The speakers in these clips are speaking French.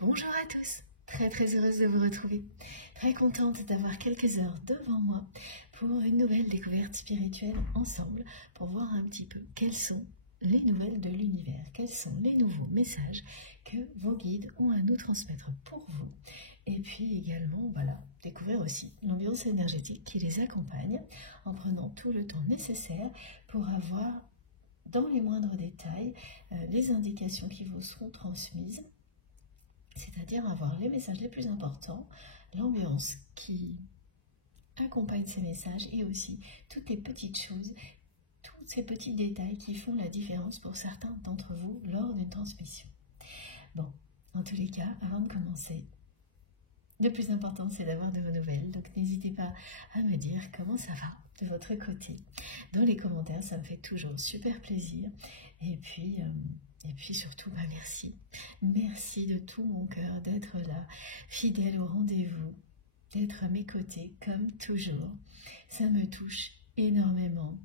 Bonjour à tous, très heureuse de vous retrouver, très contente d'avoir quelques heures devant moi pour une nouvelle découverte spirituelle ensemble, pour voir un petit peu quelles sont les nouvelles de l'univers, quels sont les nouveaux messages que vos guides ont à nous transmettre pour vous, et puis également, voilà, découvrir aussi l'ambiance énergétique qui les accompagne en prenant tout le temps nécessaire pour avoir dans les moindres détails les indications qui vous seront transmises, c'est-à-dire avoir les messages les plus importants, l'ambiance qui accompagne ces messages et aussi toutes les petites choses, tous ces petits détails qui font la différence pour certains d'entre vous lors d'une transmission. Bon, en tous les cas, avant de commencer, le plus important c'est d'avoir de vos nouvelles, donc n'hésitez pas à me dire comment ça va de votre côté. Dans les commentaires, ça me fait toujours super plaisir. Et puis surtout, merci. Merci de tout mon cœur d'être là, fidèle au rendez-vous, d'être à mes côtés comme toujours. Ça me touche énormément.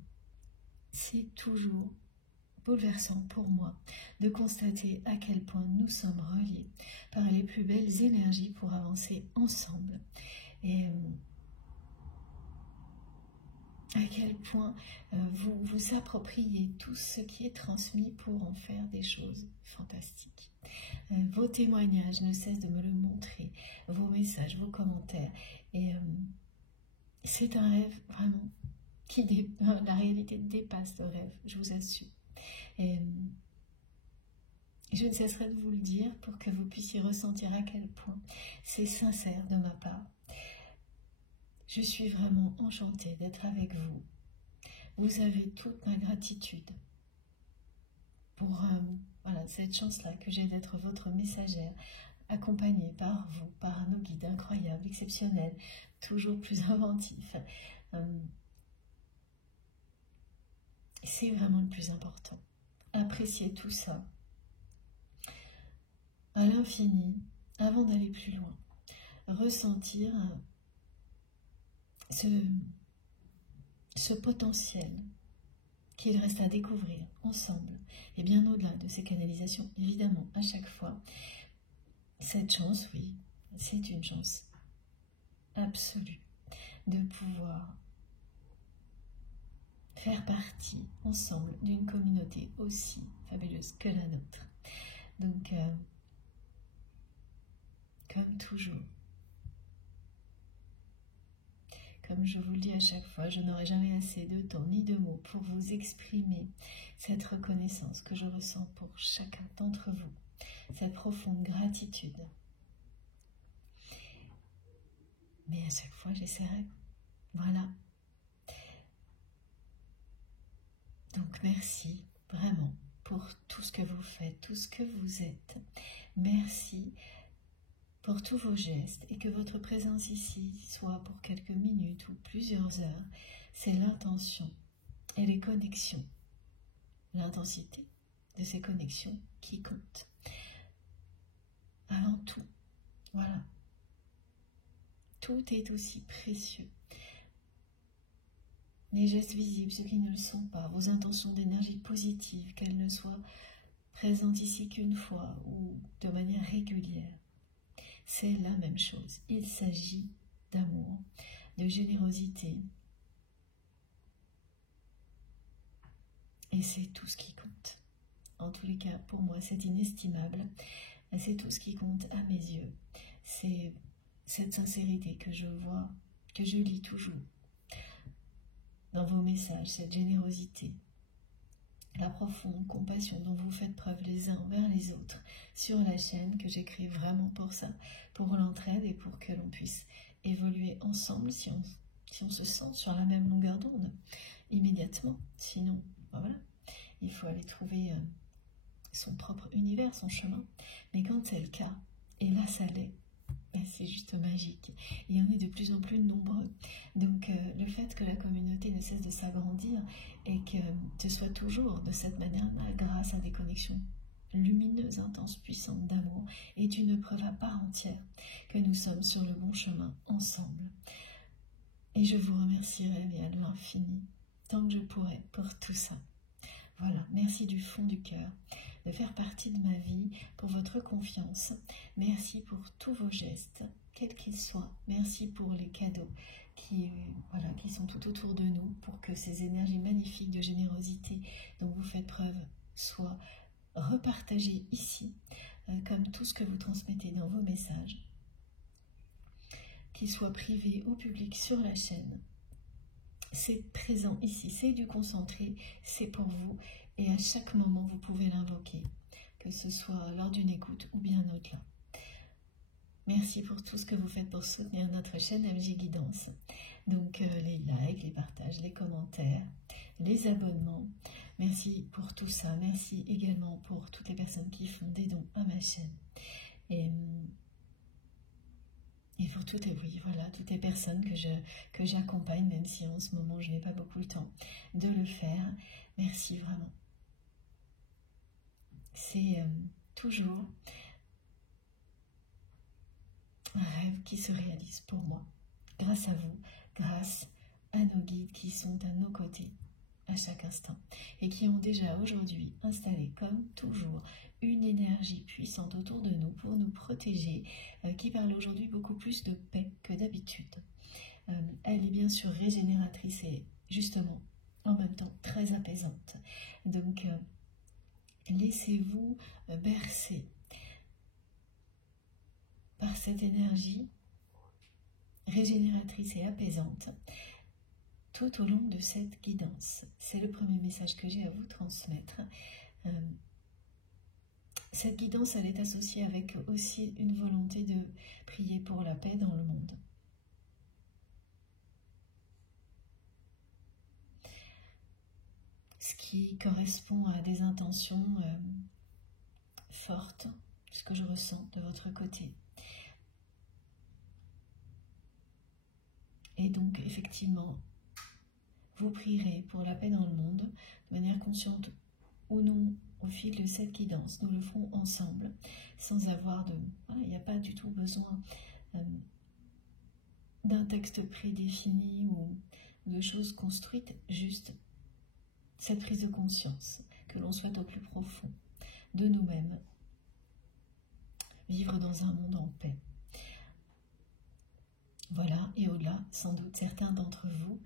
C'est toujours bouleversant pour moi de constater à quel point nous sommes reliés par les plus belles énergies pour avancer ensemble. Et à quel point vous vous appropriez tout ce qui est transmis pour en faire des choses fantastiques. Vos témoignages ne cessent de me le montrer, vos messages, vos commentaires. Et c'est un rêve vraiment qui la réalité dépasse le rêve, je vous assure. Et je ne cesserai de vous le dire pour que vous puissiez ressentir à quel point c'est sincère de ma part. Je suis vraiment enchantée d'être avec vous. Vous avez toute ma gratitude pour cette chance-là que j'ai d'être votre messagère, accompagnée par vous, par nos guides incroyables, exceptionnels, toujours plus inventifs. C'est vraiment le plus important. Appréciez tout ça à l'infini avant d'aller plus loin. Ressentir ce potentiel qu'il reste à découvrir ensemble, et bien au-delà de ces canalisations, évidemment, à chaque fois. Cette chance, oui, c'est une chance absolue de pouvoir faire partie ensemble d'une communauté aussi fabuleuse que la nôtre. Donc, comme toujours, comme je vous le dis à chaque fois, je n'aurai jamais assez de temps ni de mots pour vous exprimer cette reconnaissance que je ressens pour chacun d'entre vous, cette profonde gratitude. Mais à chaque fois, j'essaierai. Voilà. Donc merci vraiment pour tout ce que vous faites, tout ce que vous êtes. Merci pour tous vos gestes et que votre présence ici soit pour quelques minutes ou plusieurs heures. C'est l'intention et les connexions, l'intensité de ces connexions qui compte. Avant tout, voilà. Tout est aussi précieux. Les gestes visibles, ceux qui ne le sont pas, vos intentions d'énergie positive, qu'elles ne soient présentes ici qu'une fois ou de manière régulière. C'est la même chose. Il s'agit d'amour, de générosité. Et c'est tout ce qui compte. En tous les cas, pour moi, c'est inestimable. C'est tout ce qui compte à mes yeux. C'est cette sincérité que je vois, que je lis toujours dans vos messages, cette générosité. La profonde compassion dont vous faites preuve les uns envers les autres sur la chaîne que j'ai créée vraiment pour ça, pour l'entraide et pour que l'on puisse évoluer ensemble si on se sent sur la même longueur d'onde immédiatement. Sinon, voilà, il faut aller trouver son propre univers, son chemin. Mais quand c'est le cas, et là ça l'est, c'est juste magique. Et on est de plus en plus nombreux. Donc le fait que la communauté ne cesse de s'agrandir et que ce soit toujours de cette manière-là, grâce à des connexions lumineuses, intenses, puissantes d'amour, est une preuve à part entière que nous sommes sur le bon chemin ensemble. Et je vous remercierai bien de l'infini, tant que je pourrai, pour tout ça. Voilà, merci du fond du cœur de faire partie de ma vie, pour votre confiance. Merci pour tous vos gestes, quels qu'ils soient. Merci pour les cadeaux qui sont tout autour de nous, pour que ces énergies magnifiques de générosité dont vous faites preuve soient repartagées ici, comme tout ce que vous transmettez dans vos messages, qu'ils soient privés ou publics sur la chaîne. C'est présent ici, c'est du concentré, c'est pour vous, et à chaque moment vous pouvez l'invoquer, que ce soit lors d'une écoute ou bien au-delà. Merci pour tout ce que vous faites pour soutenir notre chaîne MJ Guidance. Donc les likes, les partages, les commentaires, les abonnements. Merci pour tout ça. Merci également pour toutes les personnes qui font des dons à ma chaîne. Et pour toutes les personnes que j'accompagne, même si en ce moment je n'ai pas beaucoup le temps de le faire. Merci vraiment. C'est toujours un rêve qui se réalise pour moi, grâce à vous, grâce à nos guides qui sont à nos côtés à chaque instant et qui ont déjà aujourd'hui installé, comme toujours, une énergie puissante autour de nous pour nous protéger, qui parle aujourd'hui beaucoup plus de paix que d'habitude. Elle est bien sûr régénératrice et justement en même temps très apaisante. Donc laissez-vous bercer par cette énergie régénératrice et apaisante tout au long de cette guidance. C'est le premier message que j'ai à vous transmettre. Cette guidance, elle est associée avec aussi une volonté de prier pour la paix dans le monde. Ce qui correspond à des intentions fortes, ce que je ressens de votre côté. Et donc, effectivement, vous prierez pour la paix dans le monde, de manière consciente ou non, au fil de cette guidance. Nous le ferons ensemble, sans avoir de... il n'y a pas du tout besoin d'un texte prédéfini ou de choses construites, juste cette prise de conscience, que l'on soit au plus profond de nous-mêmes, vivre dans un monde en paix. Voilà, et au-delà, sans doute certains d'entre vous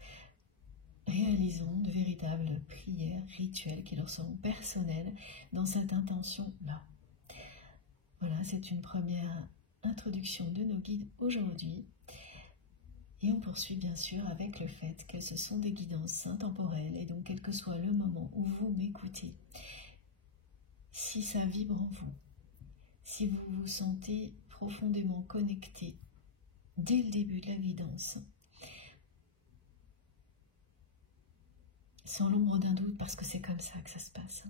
réalisons de véritables prières, rituels qui leur seront personnels dans cette intention-là. Voilà, c'est une première introduction de nos guides aujourd'hui. Et on poursuit bien sûr avec le fait que ce sont des guidances intemporelles et donc quel que soit le moment où vous m'écoutez, si ça vibre en vous, si vous vous sentez profondément connecté dès le début de la guidance, sans l'ombre d'un doute, parce que c'est comme ça que ça se passe.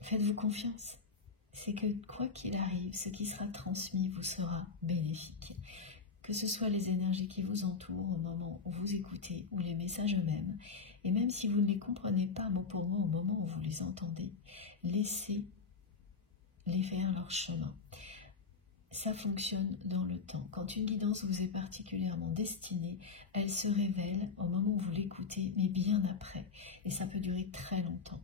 Faites-vous confiance. C'est que quoi qu'il arrive, ce qui sera transmis vous sera bénéfique. Que ce soit les énergies qui vous entourent au moment où vous écoutez ou les messages eux-mêmes, et même si vous ne les comprenez pas mot pour mot au moment où vous les entendez, laissez-les faire leur chemin. Ça fonctionne dans le temps. Quand une guidance vous est particulièrement destinée, elle se révèle au moment où vous l'écoutez, mais bien après. Et ça peut durer très longtemps.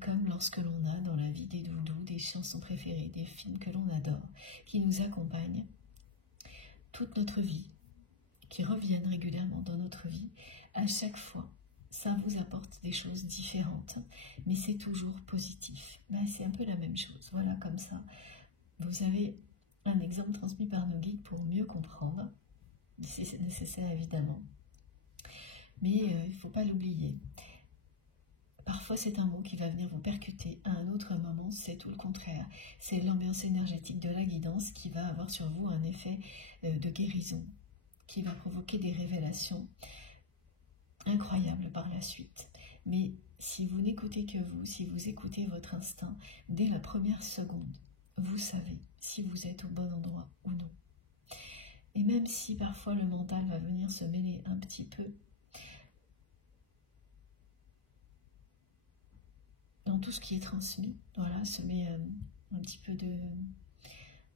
Comme lorsque l'on a dans la vie des doudous, des chansons préférées, des films que l'on adore, qui nous accompagnent toute notre vie, qui reviennent régulièrement dans notre vie. À chaque fois, ça vous apporte des choses différentes, mais c'est toujours positif. C'est un peu la même chose. Voilà, comme ça, vous avez un exemple transmis par nos guides pour mieux comprendre, si c'est nécessaire évidemment. Mais il ne faut pas l'oublier. Parfois c'est un mot qui va venir vous percuter, à un autre moment c'est tout le contraire. C'est l'ambiance énergétique de la guidance qui va avoir sur vous un effet de guérison, qui va provoquer des révélations incroyables par la suite. Mais si vous n'écoutez que vous, si vous écoutez votre instinct, dès la première seconde, vous savez si vous êtes au bon endroit ou non. Et même si parfois le mental va venir se mêler un petit peu dans tout ce qui est transmis, voilà, se met un petit peu de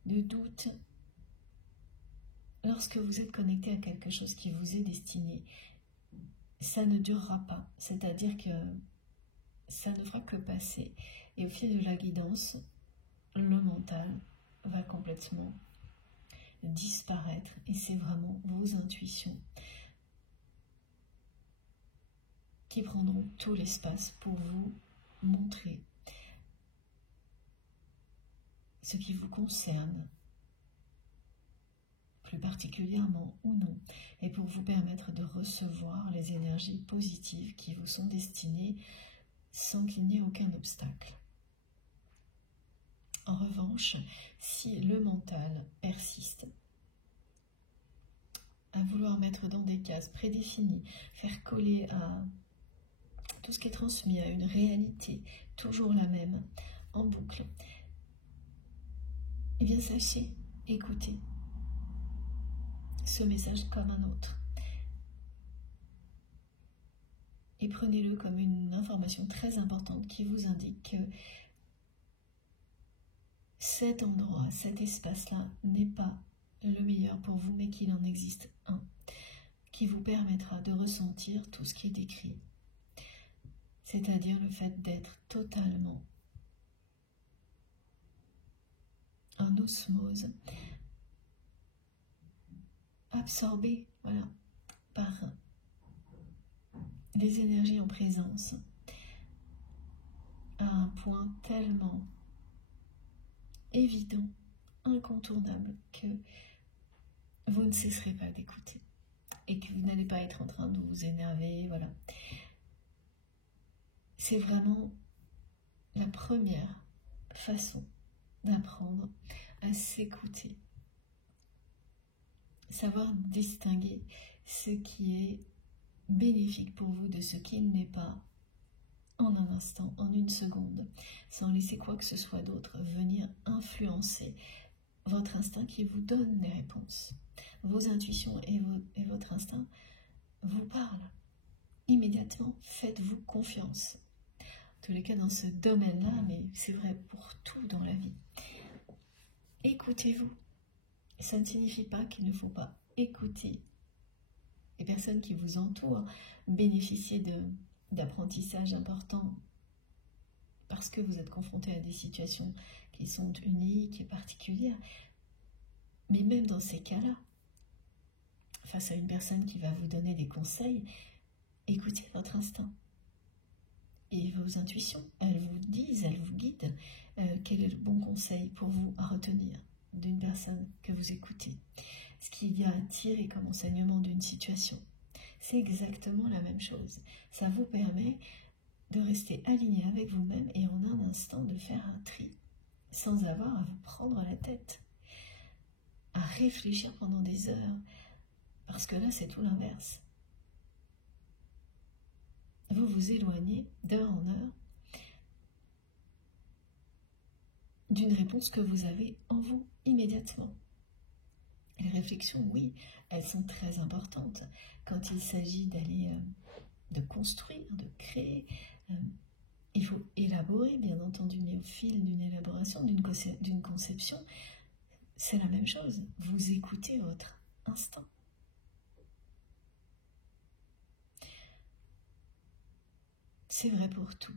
doute. Lorsque vous êtes connecté à quelque chose qui vous est destiné, ça ne durera pas. C'est-à-dire que ça ne fera que passer. Et au fil de la guidance, le mental va complètement disparaître. Et c'est vraiment vos intuitions qui prendront tout l'espace pour vous montrer ce qui vous concerne, plus particulièrement ou non, et pour vous permettre de recevoir les énergies positives qui vous sont destinées sans qu'il n'y ait aucun obstacle. En revanche, si le mental persiste à vouloir mettre dans des cases prédéfinies, faire coller à tout ce qui est transmis à une réalité toujours la même, en boucle, eh bien sachez, écoutez ce message comme un autre. Et prenez-le comme une information très importante qui vous indique que cet endroit, cet espace-là n'est pas le meilleur pour vous, mais qu'il en existe un qui vous permettra de ressentir tout ce qui est décrit. C'est-à-dire le fait d'être totalement en osmose, absorbé, voilà, par les énergies en présence, à un point tellement évident, incontournable, que vous ne cesserez pas d'écouter et que vous n'allez pas être en train de vous énerver, voilà. C'est vraiment la première façon d'apprendre à s'écouter. Savoir distinguer ce qui est bénéfique pour vous de ce qui ne l'est pas en un instant, en une seconde, sans laisser quoi que ce soit d'autre venir influencer votre instinct qui vous donne les réponses. Vos intuitions et votre instinct vous parlent immédiatement. Faites-vous confiance. En tous les cas dans ce domaine-là, mais c'est vrai pour tout dans la vie. Écoutez-vous. Ça ne signifie pas qu'il ne faut pas écouter les personnes qui vous entourent, bénéficier d'apprentissages importants parce que vous êtes confronté à des situations qui sont uniques et particulières. Mais même dans ces cas-là, face à une personne qui va vous donner des conseils, écoutez votre instinct et vos intuitions. Elles vous disent, elles vous guident quel est le bon conseil pour vous à retenir d'une personne que vous écoutez. Ce qu'il y a à tirer comme enseignement d'une situation. C'est exactement la même chose. Ça vous permet de rester aligné avec vous-même et en un instant de faire un tri, sans avoir à vous prendre la tête, à réfléchir pendant des heures, parce que là c'est tout l'inverse. Vous vous éloignez d'heure en heure d'une réponse que vous avez en vous immédiatement. Les réflexions, oui, elles sont très importantes quand il s'agit d'aller, de construire, de créer. Il faut élaborer, bien entendu, mais au fil d'une élaboration, d'une conception, c'est la même chose. Vous écoutez votre instinct. C'est vrai pour tout.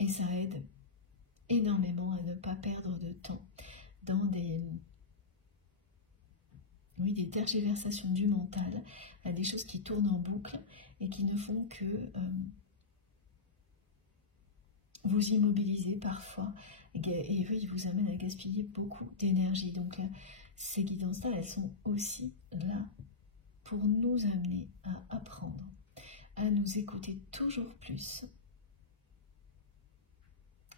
Et ça aide énormément à ne pas perdre de temps dans des tergiversations du mental, à des choses qui tournent en boucle et qui ne font que vous immobiliser parfois et oui, vous amènent à gaspiller beaucoup d'énergie. Donc là, ces guidances-là, elles sont aussi là pour nous amener à apprendre, à nous écouter toujours plus.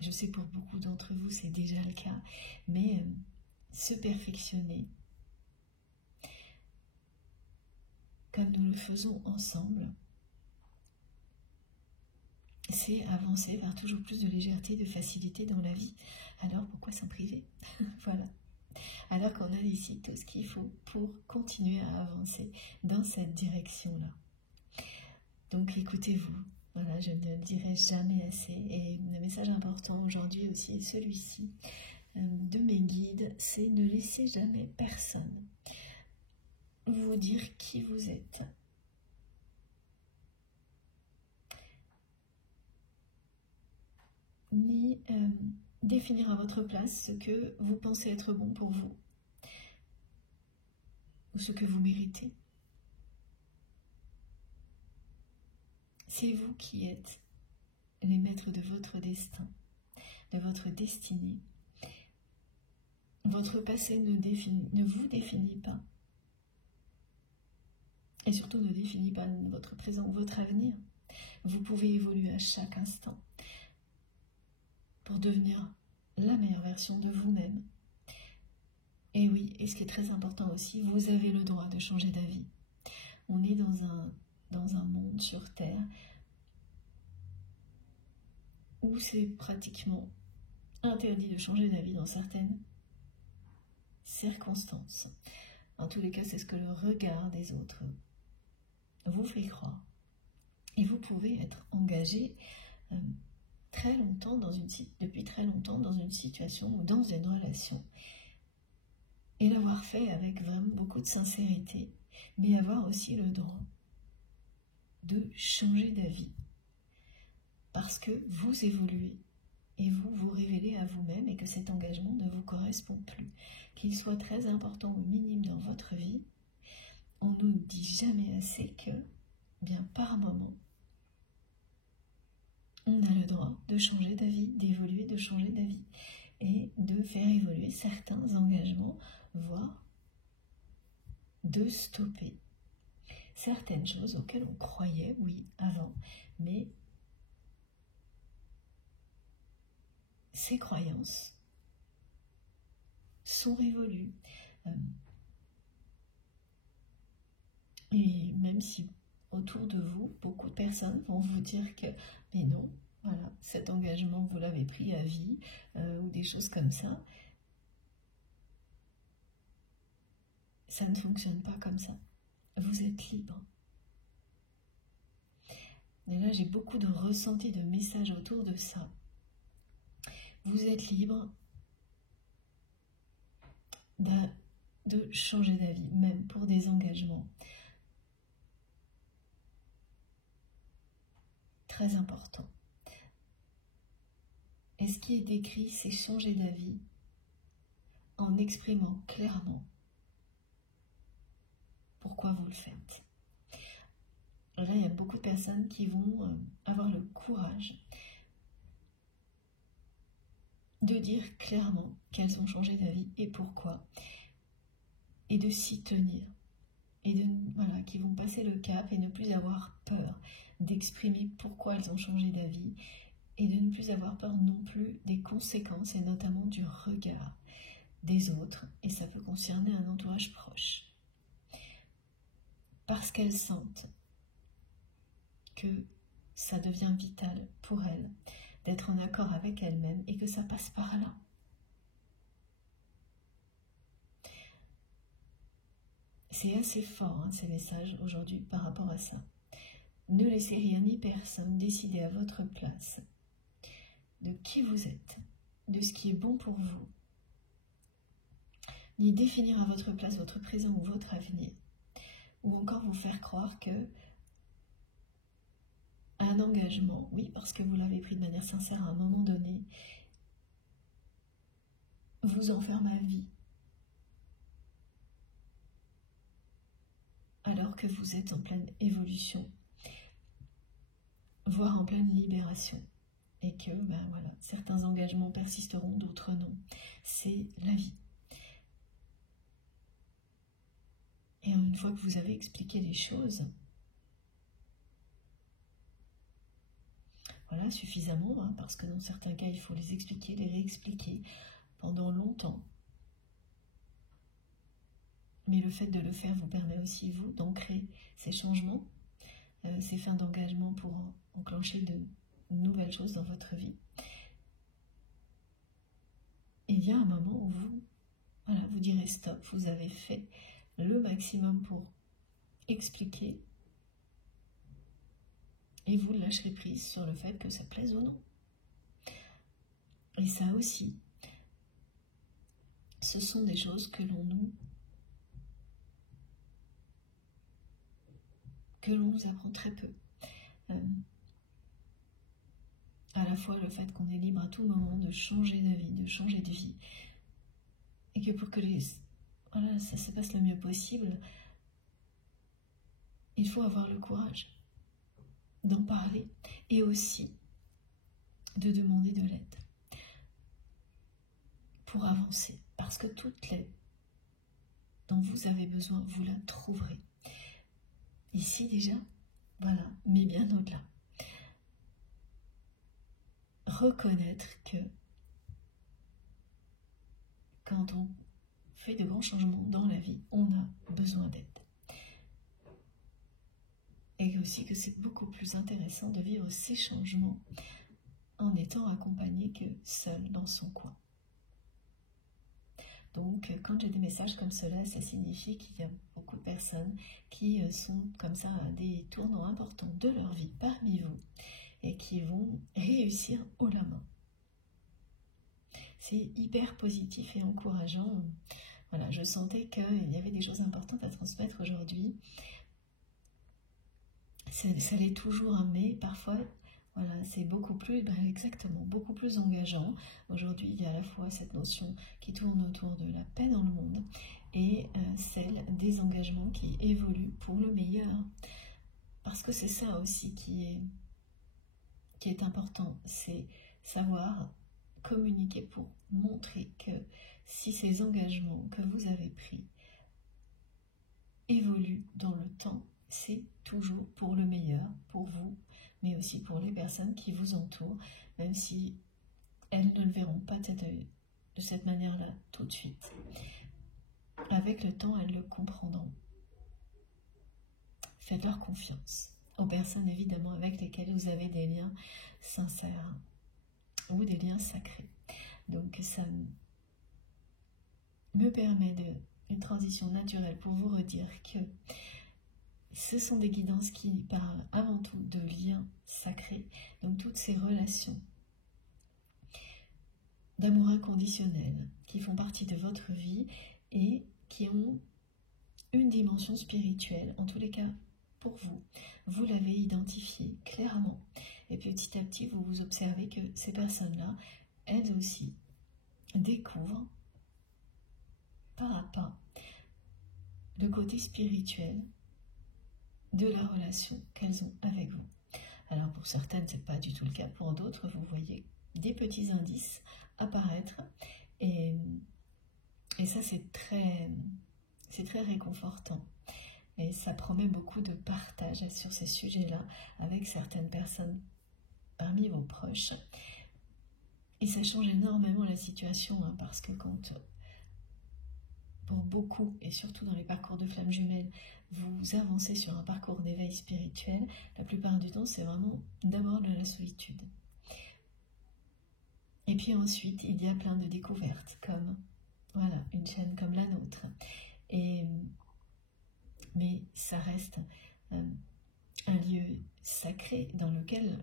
Je sais pour beaucoup d'entre vous, c'est déjà le cas, mais se perfectionner, comme nous le faisons ensemble, c'est avancer vers toujours plus de légèreté, de facilité dans la vie. Alors pourquoi s'en priver? Voilà. Alors qu'on a ici tout ce qu'il faut pour continuer à avancer dans cette direction-là. Donc écoutez-vous. Voilà, je ne le dirai jamais assez. Et le message important aujourd'hui aussi, celui-ci, de mes guides, c'est ne laissez jamais personne vous dire qui vous êtes. ni définir à votre place ce que vous pensez être bon pour vous, ou ce que vous méritez. C'est vous qui êtes les maîtres de votre destin, de votre destinée. Votre passé ne vous définit pas. Et surtout ne définit pas votre présent ou votre avenir. Vous pouvez évoluer à chaque instant pour devenir la meilleure version de vous-même. Et oui, et ce qui est très important aussi, vous avez le droit de changer d'avis. On est dans un monde sur Terre où c'est pratiquement interdit de changer d'avis dans certaines circonstances. En tous les cas, c'est ce que le regard des autres vous fait croire. Et vous pouvez être engagé depuis très longtemps dans une situation ou dans une relation et l'avoir fait avec vraiment beaucoup de sincérité, mais avoir aussi le droit de changer d'avis parce que vous évoluez et vous vous révélez à vous-même et que cet engagement ne vous correspond plus. Qu'il soit très important ou minime dans votre vie, on ne nous dit jamais assez que, bien par moment, on a le droit de changer d'avis, d'évoluer, de changer d'avis et de faire évoluer certains engagements, voire de stopper certaines choses auxquelles on croyait, oui, avant, mais ces croyances sont révolues. Et même si autour de vous, beaucoup de personnes vont vous dire que mais non, voilà, cet engagement vous l'avez pris à vie, ou des choses comme ça, ça ne fonctionne pas comme ça. Vous êtes libre. Et là, j'ai beaucoup de ressentis, de messages autour de ça. Vous êtes libre de changer d'avis, même pour des engagements très importants. Et ce qui est écrit, c'est changer d'avis en exprimant clairement pourquoi vous le faites. Alors là, il y a beaucoup de personnes qui vont avoir le courage de dire clairement qu'elles ont changé d'avis et pourquoi, et de s'y tenir, et qui vont passer le cap et ne plus avoir peur d'exprimer pourquoi elles ont changé d'avis, et de ne plus avoir peur non plus des conséquences, et notamment du regard des autres, et ça peut concerner un entourage proche, parce qu'elles sentent que ça devient vital pour elles d'être en accord avec elles-mêmes et que ça passe par là. C'est assez fort, ces messages aujourd'hui par rapport à ça. Ne laissez rien ni personne décider à votre place de qui vous êtes, de ce qui est bon pour vous, ni définir à votre place votre présent ou votre avenir, ou encore vous faire croire que un engagement, oui, parce que vous l'avez pris de manière sincère à un moment donné, vous enferme à vie, alors que vous êtes en pleine évolution, voire en pleine libération, et que voilà, certains engagements persisteront, d'autres non. C'est la vie. Et une fois que vous avez expliqué les choses, voilà, suffisamment, parce que dans certains cas, il faut les expliquer, les réexpliquer pendant longtemps. Mais le fait de le faire vous permet aussi, vous, d'ancrer ces changements, ces fins d'engagement pour enclencher de nouvelles choses dans votre vie. Et il y a un moment où vous direz stop, vous avez fait le maximum pour expliquer et vous lâcherez prise sur le fait que ça plaise ou non. Et ça aussi, ce sont des choses que l'on nous apprend très peu. à la fois le fait qu'on est libre à tout moment de changer d'avis, de changer de vie, et que pour que voilà, ça se passe le mieux possible, il faut avoir le courage d'en parler et aussi de demander de l'aide pour avancer, parce que toute l'aide dont vous avez besoin, vous la trouverez ici déjà, voilà, mais bien au-delà. Reconnaître que quand on fait de grands changements dans la vie, on a besoin d'aide. Et aussi que c'est beaucoup plus intéressant de vivre ces changements en étant accompagné que seul dans son coin. Donc, quand j'ai des messages comme cela, ça signifie qu'il y a beaucoup de personnes qui sont comme ça à des tournants importants de leur vie parmi vous et qui vont réussir haut la main. C'est hyper positif et encourageant. Voilà, je sentais qu'il y avait des choses importantes à transmettre aujourd'hui. Ça l'est toujours, hein, mais parfois, voilà, c'est beaucoup plus, exactement, beaucoup plus engageant. Aujourd'hui, il y a à la fois cette notion qui tourne autour de la paix dans le monde et celle des engagements qui évoluent pour le meilleur. Parce que c'est ça aussi qui est important, c'est savoir communiquer pour montrer que si ces engagements que vous avez pris évoluent dans le temps, c'est toujours pour le meilleur, pour vous, mais aussi pour les personnes qui vous entourent, même si elles ne le verront pas de cette manière-là tout de suite. Avec le temps, elles le comprendront. Faites-leur confiance. Aux personnes, évidemment, avec lesquelles vous avez des liens sincères ou des liens sacrés. Donc, ça me permet une transition naturelle pour vous redire que ce sont des guidances qui parlent avant tout de liens sacrés, donc toutes ces relations d'amour inconditionnel qui font partie de votre vie et qui ont une dimension spirituelle, en tous les cas pour vous. Vous l'avez identifié clairement et puis petit à petit vous vous observez que ces personnes-là, elles aussi, découvrent pas à pas le côté spirituel de la relation qu'elles ont avec vous. Alors pour certaines, c'est pas du tout le cas. Pour d'autres, vous voyez des petits indices apparaître et ça c'est très réconfortant. Et ça promet beaucoup de partage sur ces sujets-là avec certaines personnes parmi vos proches. Et ça change énormément la situation, hein, parce que quand, pour beaucoup, et surtout dans les parcours de flammes jumelles, vous avancez sur un parcours d'éveil spirituel, la plupart du temps, c'est vraiment d'abord de la solitude. Et puis ensuite, il y a plein de découvertes, comme voilà, une chaîne comme la nôtre. Mais ça reste un lieu sacré dans lequel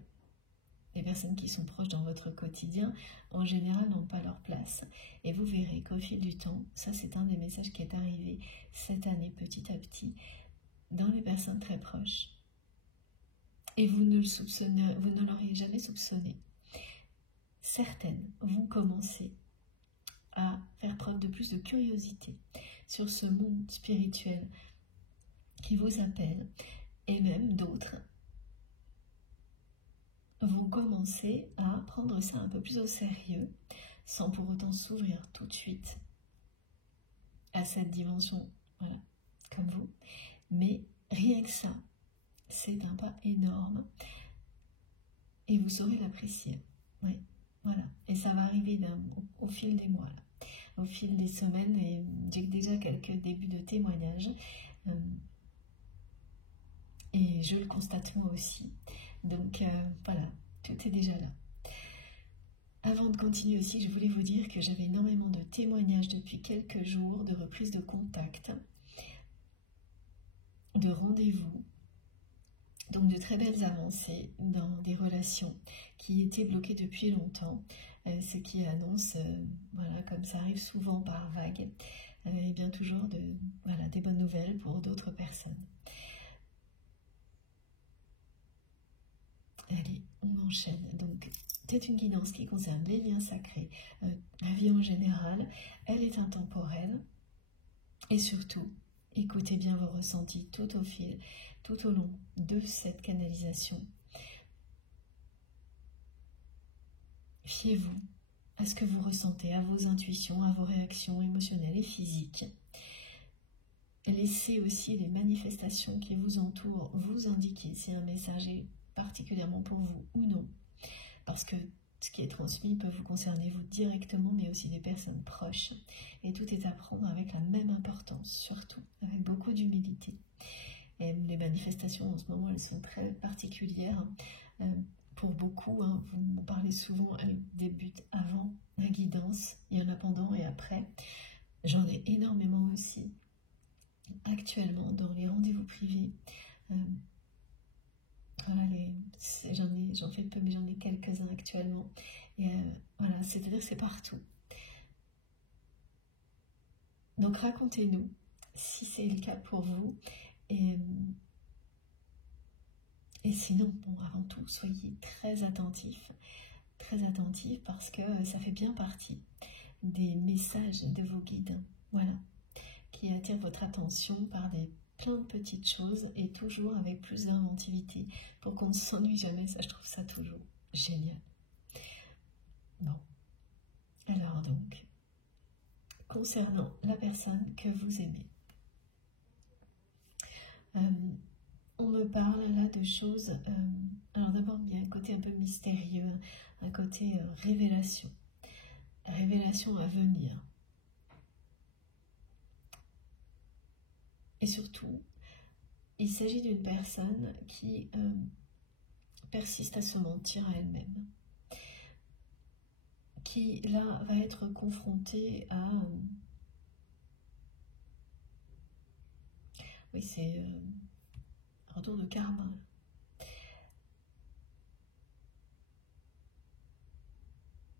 les personnes qui sont proches dans votre quotidien, en général, n'ont pas leur place. Et vous verrez qu'au fil du temps, ça c'est un des messages qui est arrivé cette année petit à petit, dans les personnes très proches. Et vous ne l'auriez jamais soupçonné. Certaines vont commencer à faire preuve de plus de curiosité sur ce monde spirituel qui vous appelle, et même d'autres vont commencer à prendre ça un peu plus au sérieux, sans pour autant s'ouvrir tout de suite à cette dimension, voilà, comme vous. Mais rien que ça, c'est un pas énorme, et vous saurez l'apprécier. Oui, voilà. Et ça va arriver au fil des mois, là, au fil des semaines, et j'ai déjà quelques débuts de témoignages. Et je le constate moi aussi. Donc voilà, tout est déjà là. Avant de continuer aussi, je voulais vous dire que j'avais énormément de témoignages depuis quelques jours, de reprises de contact, de rendez-vous, donc de très belles avancées dans des relations qui étaient bloquées depuis longtemps, ce qui annonce, voilà, comme ça arrive souvent par vague, et bien toujours des bonnes nouvelles pour d'autres personnes. Allez, on enchaîne. Donc, C'est une guidance qui concerne les liens sacrés, la vie en général. Elle est intemporelle. Et surtout, écoutez bien vos ressentis tout au long de cette canalisation. Fiez-vous à ce que vous ressentez, à vos intuitions, à vos réactions émotionnelles et physiques. Laissez aussi les manifestations qui vous entourent vous indiquer si un message est particulièrement pour vous ou non. Parce que ce qui est transmis peut vous concerner vous directement, mais aussi des personnes proches. Et tout est à prendre avec la même importance, surtout avec beaucoup d'humilité. Et les manifestations en ce moment, elles sont très particulières. Pour beaucoup, vous parlez souvent avec des buts avant la guidance, il y en a pendant et après. J'en ai énormément aussi actuellement dans les rendez-vous privés. Voilà, j'en fais peu, mais j'en ai quelques-uns actuellement. Et voilà, c'est-à-dire que c'est partout. Donc racontez-nous si c'est le cas pour vous. Et sinon, bon, avant tout, soyez très attentifs parce que ça fait bien partie des messages de vos guides, voilà, qui attirent votre attention par plein de petites choses et toujours avec plus d'inventivité pour qu'on ne s'ennuie jamais. Ça, je trouve ça toujours génial. Bon, alors donc, concernant la personne que vous aimez, on me parle là de choses, alors d'abord il y a un côté un peu mystérieux, un côté révélation à venir. Et surtout, il s'agit d'une personne qui persiste à se mentir à elle-même, qui là va être confrontée à... oui, c'est retour de karma.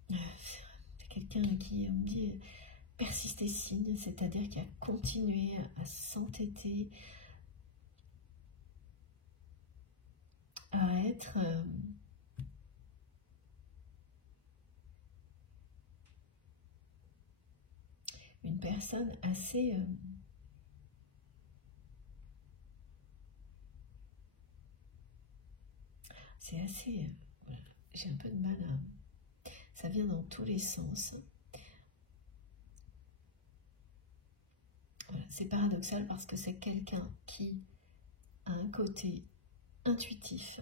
C'est quelqu'un qui me dit persister signe, c'est-à-dire qui a continué à s'entêter, à être une personne assez c'est assez voilà, j'ai un peu de mal à... ça vient dans tous les sens. Voilà, c'est paradoxal parce que c'est quelqu'un qui a un côté intuitif,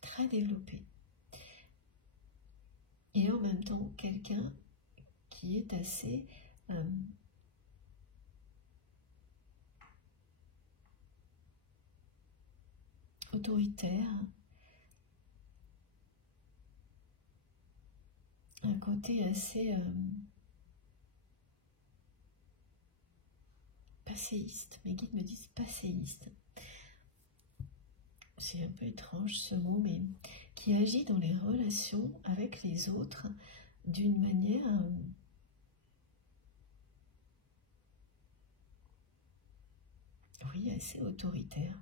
très développé, et en même temps quelqu'un qui est assez autoritaire, un côté assez passéiste. Mes guides me disent passéiste. C'est un peu étrange ce mot, mais qui agit dans les relations avec les autres d'une manière oui, assez autoritaire.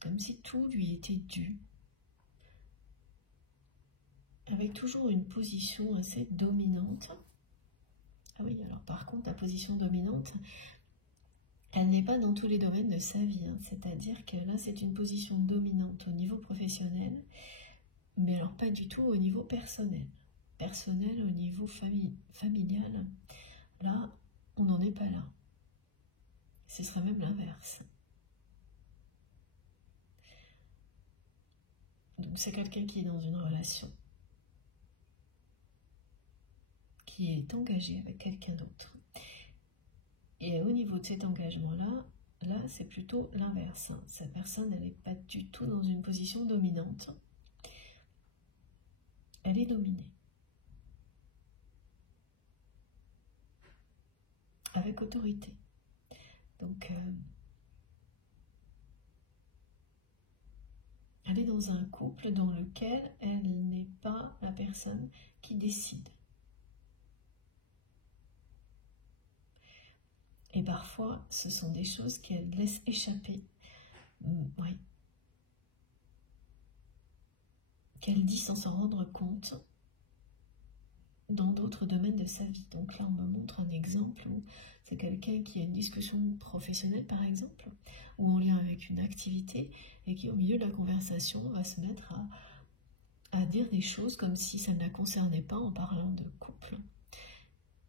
Comme si tout lui était dû. Avec toujours une position assez dominante. Ah oui, alors par contre, la position dominante, elle n'est pas dans tous les domaines de sa vie. C'est-à-dire que là, c'est une position dominante au niveau professionnel, mais alors pas du tout au niveau personnel. Personnel au niveau familial, là, on n'en est pas là. Ce sera même l'inverse. Donc c'est quelqu'un qui est dans une relation, qui est engagé avec quelqu'un d'autre. Et au niveau de cet engagement-là, là c'est plutôt l'inverse. Cette personne, elle n'est pas du tout dans une position dominante. Elle est dominée. Avec autorité. Donc, elle est dans un couple dans lequel elle n'est pas la personne qui décide. Et parfois, ce sont des choses qu'elle laisse échapper. Oui. Qu'elle dit sans s'en rendre compte dans d'autres domaines de sa vie. Donc là, on me montre un exemple où c'est quelqu'un qui a une discussion professionnelle, par exemple, ou en lien avec une activité, et qui, au milieu de la conversation, va se mettre à dire des choses comme si ça ne la concernait pas en parlant de couple.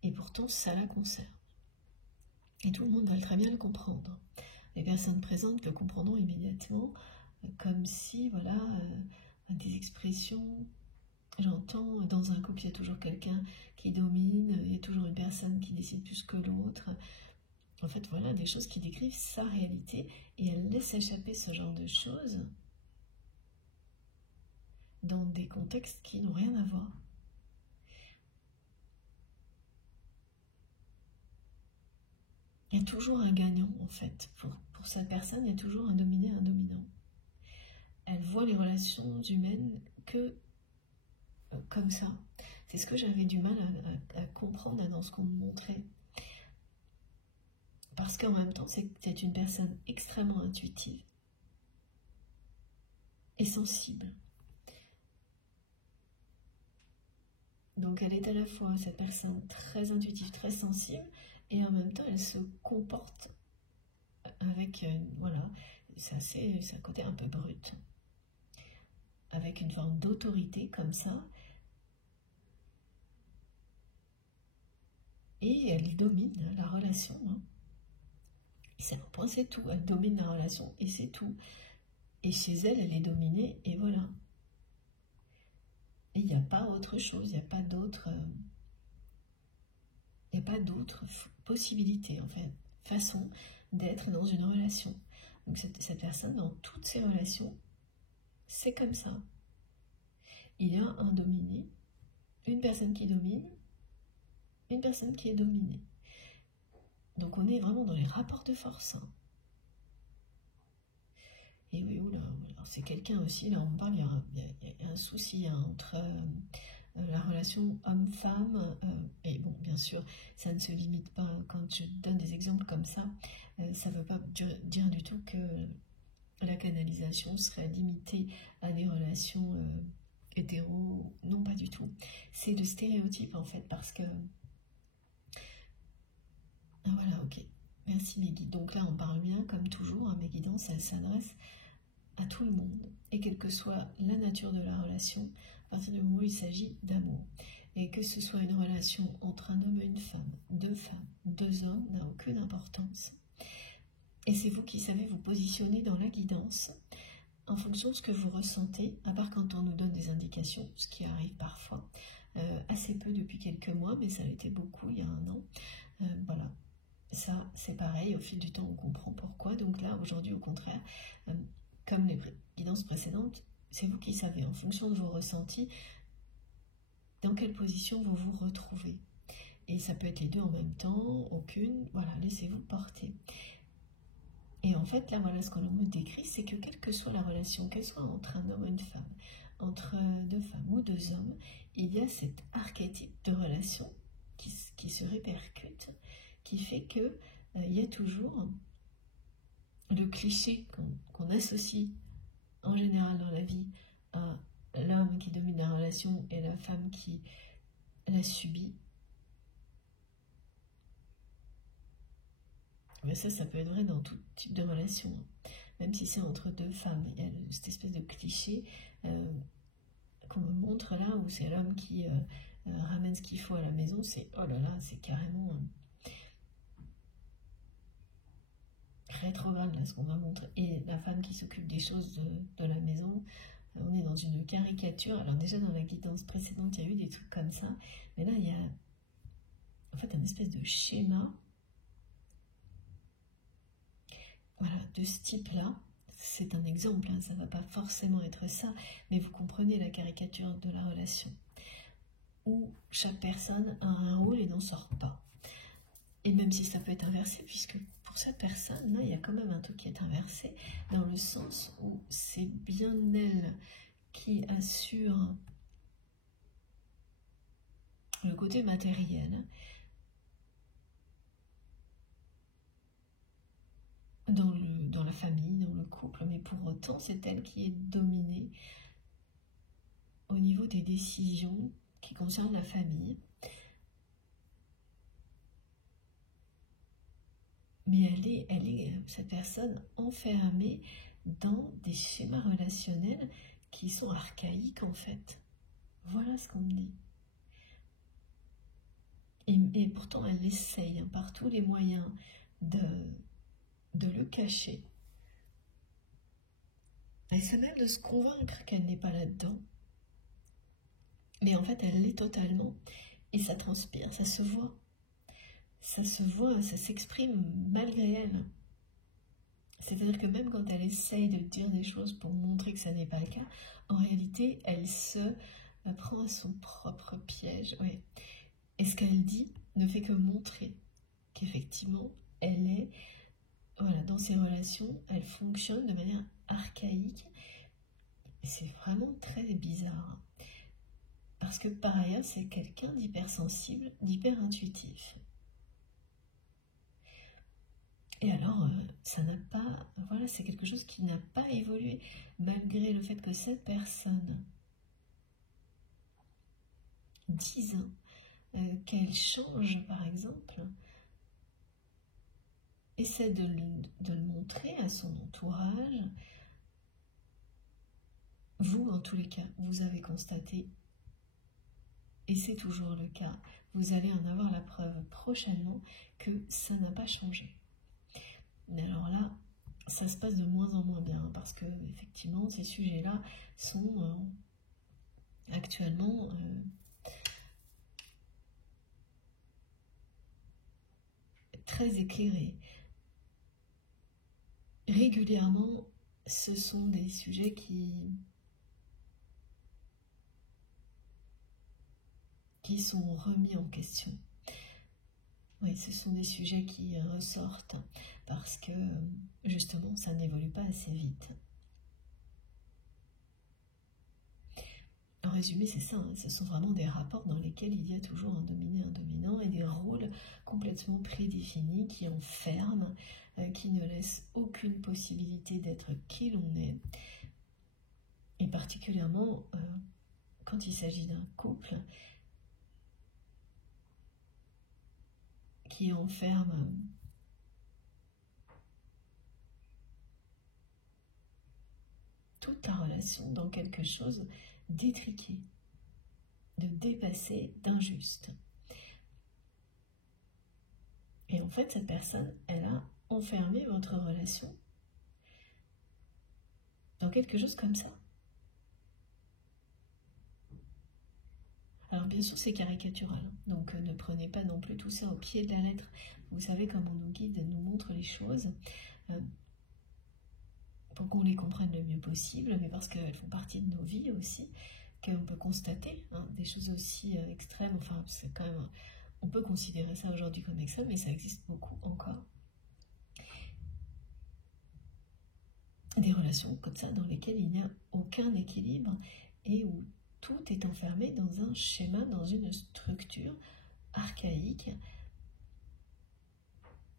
Et pourtant, ça la concerne. Et tout le monde va très bien le comprendre. Les personnes présentes le comprendront immédiatement, comme si, voilà, des expressions... J'entends, dans un couple, il y a toujours quelqu'un qui domine, il y a toujours une personne qui décide plus que l'autre. En fait, voilà, des choses qui décrivent sa réalité, et elle laisse échapper ce genre de choses dans des contextes qui n'ont rien à voir. Il y a toujours un gagnant, en fait. Pour cette personne, il y a toujours un dominé, un dominant. Elle voit les relations humaines que comme ça. C'est ce que j'avais du mal à comprendre dans ce qu'on me montrait. Parce qu'en même temps, c'est une personne extrêmement intuitive et sensible. Donc elle est à la fois cette personne très intuitive, très sensible, et en même temps elle se comporte avec, voilà, c'est un côté un peu brut, avec une forme d'autorité comme ça, et elle domine la relation. C'est un point, c'est tout. Elle domine la relation et c'est tout. Et chez elle, elle est dominée et voilà. Et il n'y a pas autre chose, il n'y a pas d'autre... il n'y a pas d'autre possibilité, en fait, façon d'être dans une relation. Donc cette personne, dans toutes ses relations, c'est comme ça. Il y a un dominé, une personne qui domine, une personne qui est dominée. Donc on est vraiment dans les rapports de force. Et oui, oula, c'est quelqu'un aussi, là on me parle, il y a un souci entre la relation homme-femme, et bon, bien sûr, ça ne se limite pas, quand je donne des exemples comme ça ne veut pas dire du tout que la canalisation serait limitée à des relations hétéro, non pas du tout. C'est le stéréotype en fait, parce que... Ah voilà, ok. Merci mes guides. Donc là, on parle bien, comme toujours, hein, mes guidances, elles s'adressent à tout le monde. Et quelle que soit la nature de la relation, à partir du moment où il s'agit d'amour. Et que ce soit une relation entre un homme et une femme, deux hommes, n'a aucune importance. Et c'est vous qui savez vous positionner dans la guidance en fonction de ce que vous ressentez, à part quand on nous donne des indications, ce qui arrive parfois, assez peu depuis quelques mois, mais ça a été beaucoup il y a un an. Voilà. Ça, c'est pareil, au fil du temps, on comprend pourquoi. Donc là, aujourd'hui, au contraire, comme les guidances précédentes, c'est vous qui savez, en fonction de vos ressentis, dans quelle position vous vous retrouvez. Et ça peut être les deux en même temps, aucune, voilà, laissez-vous porter. Et en fait, là, voilà, ce qu'on me décrit, c'est que quelle que soit la relation, qu'elle soit entre un homme et une femme, entre deux femmes ou deux hommes, il y a cet archétype de relation qui se répercute, qui fait que il y a toujours le cliché qu'on associe en général dans la vie à l'homme qui domine la relation et la femme qui la subit. Mais ça peut être vrai dans tout type de relation, même si c'est entre deux femmes. Il y a cette espèce de cliché qu'on me montre là, où c'est l'homme qui ramène ce qu'il faut à la maison. C'est, oh là là, c'est carrément rétrograde là, ce qu'on va montrer. Et la femme qui s'occupe des choses de la maison, on est dans une caricature. Alors déjà dans la guidance précédente, il y a eu des trucs comme ça, mais là il y a en fait un espèce de schéma, voilà, de ce type-là. C'est un exemple, hein, ça ne va pas forcément être ça, mais vous comprenez la caricature de la relation, où chaque personne a un rôle et n'en sort pas. Et même si ça peut être inversé, puisque pour cette personne-là, il y a quand même un truc qui est inversé, dans le sens où c'est bien elle qui assure le côté matériel, dans la famille, dans le couple, mais pour autant, c'est elle qui est dominée au niveau des décisions qui concernent la famille. Mais elle est cette personne enfermée dans des schémas relationnels qui sont archaïques en fait. Voilà ce qu'on me dit. Et pourtant, elle essaye par tous les moyens de le cacher. Elle essaie même de se convaincre qu'elle n'est pas là-dedans. Mais en fait, elle l'est totalement. Et ça transpire, ça se voit. Ça se voit, ça s'exprime malgré elle. C'est-à-dire que même quand elle essaye de dire des choses pour montrer que ça n'est pas le cas, en réalité, elle se prend à son propre piège. Ouais. Et ce qu'elle dit ne fait que montrer qu'effectivement, elle est, voilà, dans ses relations, elle fonctionne de manière archaïque. Et c'est vraiment très bizarre. Parce que par ailleurs, c'est quelqu'un d'hypersensible, d'hyper-intuitif. Et alors, ça n'a pas, voilà, c'est quelque chose qui n'a pas évolué, malgré le fait que cette personne dise qu'elle change, par exemple, essaie de le montrer à son entourage. Vous, en tous les cas, vous avez constaté, et c'est toujours le cas, vous allez en avoir la preuve prochainement, que ça n'a pas changé. Mais alors là, ça se passe de moins en moins bien, parce que effectivement, ces sujets-là sont actuellement très éclairés. Régulièrement, ce sont des sujets qui sont remis en question. Oui, ce sont des sujets qui ressortent parce que justement ça n'évolue pas assez vite. En résumé, c'est ça, hein, ce sont vraiment des rapports dans lesquels il y a toujours un dominé, un dominant et des rôles complètement prédéfinis qui enferment, qui ne laissent aucune possibilité d'être qui l'on est. Et particulièrement quand il s'agit d'un couple qui enferme toute ta relation dans quelque chose d'étriqué, de dépassé, d'injuste. Et en fait, cette personne, elle a enfermé votre relation dans quelque chose comme ça. Alors bien sûr, c'est caricatural, donc ne prenez pas non plus tout ça au pied de la lettre. Vous savez comment nos guides nous montrent les choses pour qu'on les comprenne le mieux possible, mais parce qu'elles font partie de nos vies aussi, qu'on peut constater des choses aussi extrêmes. Enfin, c'est quand même, on peut considérer ça aujourd'hui comme extrême, mais ça existe beaucoup encore. Des relations comme ça dans lesquelles il n'y a aucun équilibre et où tout est enfermé dans un schéma, dans une structure archaïque.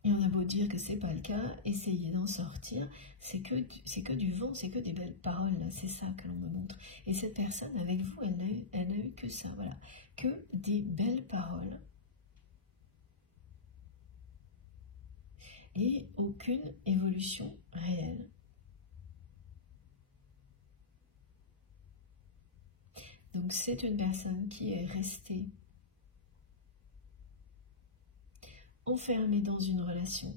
Et on a beau dire que c'est pas le cas, essayer d'en sortir, c'est que du vent, c'est que des belles paroles, c'est ça que l'on me montre. Et cette personne, avec vous, elle n'a eu que ça, voilà, que des belles paroles. Et aucune évolution réelle. Donc c'est une personne qui est restée enfermée dans une relation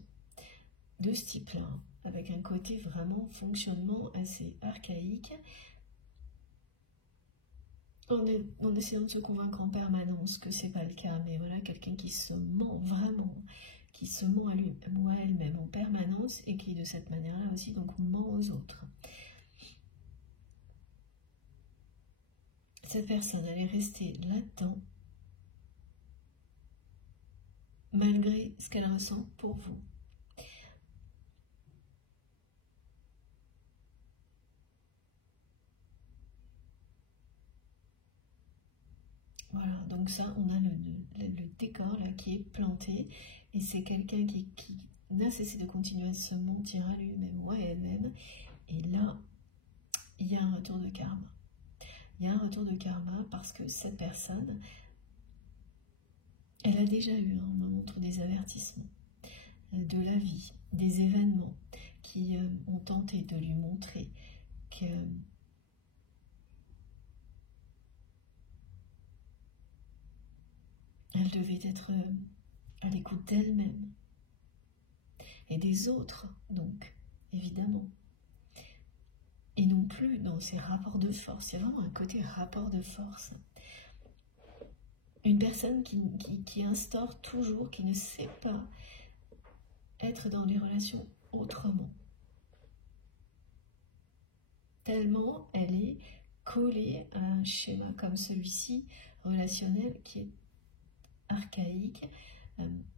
de ce type-là, avec un côté vraiment fonctionnement assez archaïque, en essayant de se convaincre en permanence que c'est pas le cas, mais voilà, quelqu'un qui se ment vraiment, qui se ment à lui-même ou à elle-même en permanence et qui de cette manière-là aussi donc ment aux autres. Cette personne, elle est restée là-dedans malgré ce qu'elle ressent pour vous. Voilà, donc ça, on a le décor là qui est planté et c'est quelqu'un qui n'a cessé de continuer à se mentir à lui-même ou à elle-même. Et là, il y a un retour de karma. Il y a un retour de karma parce que cette personne, elle a déjà eu, on me montre des avertissements de la vie, des événements qui ont tenté de lui montrer que elle devait être à l'écoute d'elle-même et des autres, donc, évidemment. Et non plus dans ces rapports de force. Il y a vraiment un côté rapport de force. Une personne qui instaure toujours, qui ne sait pas être dans les relations autrement. Tellement elle est collée à un schéma comme celui-ci, relationnel, qui est archaïque,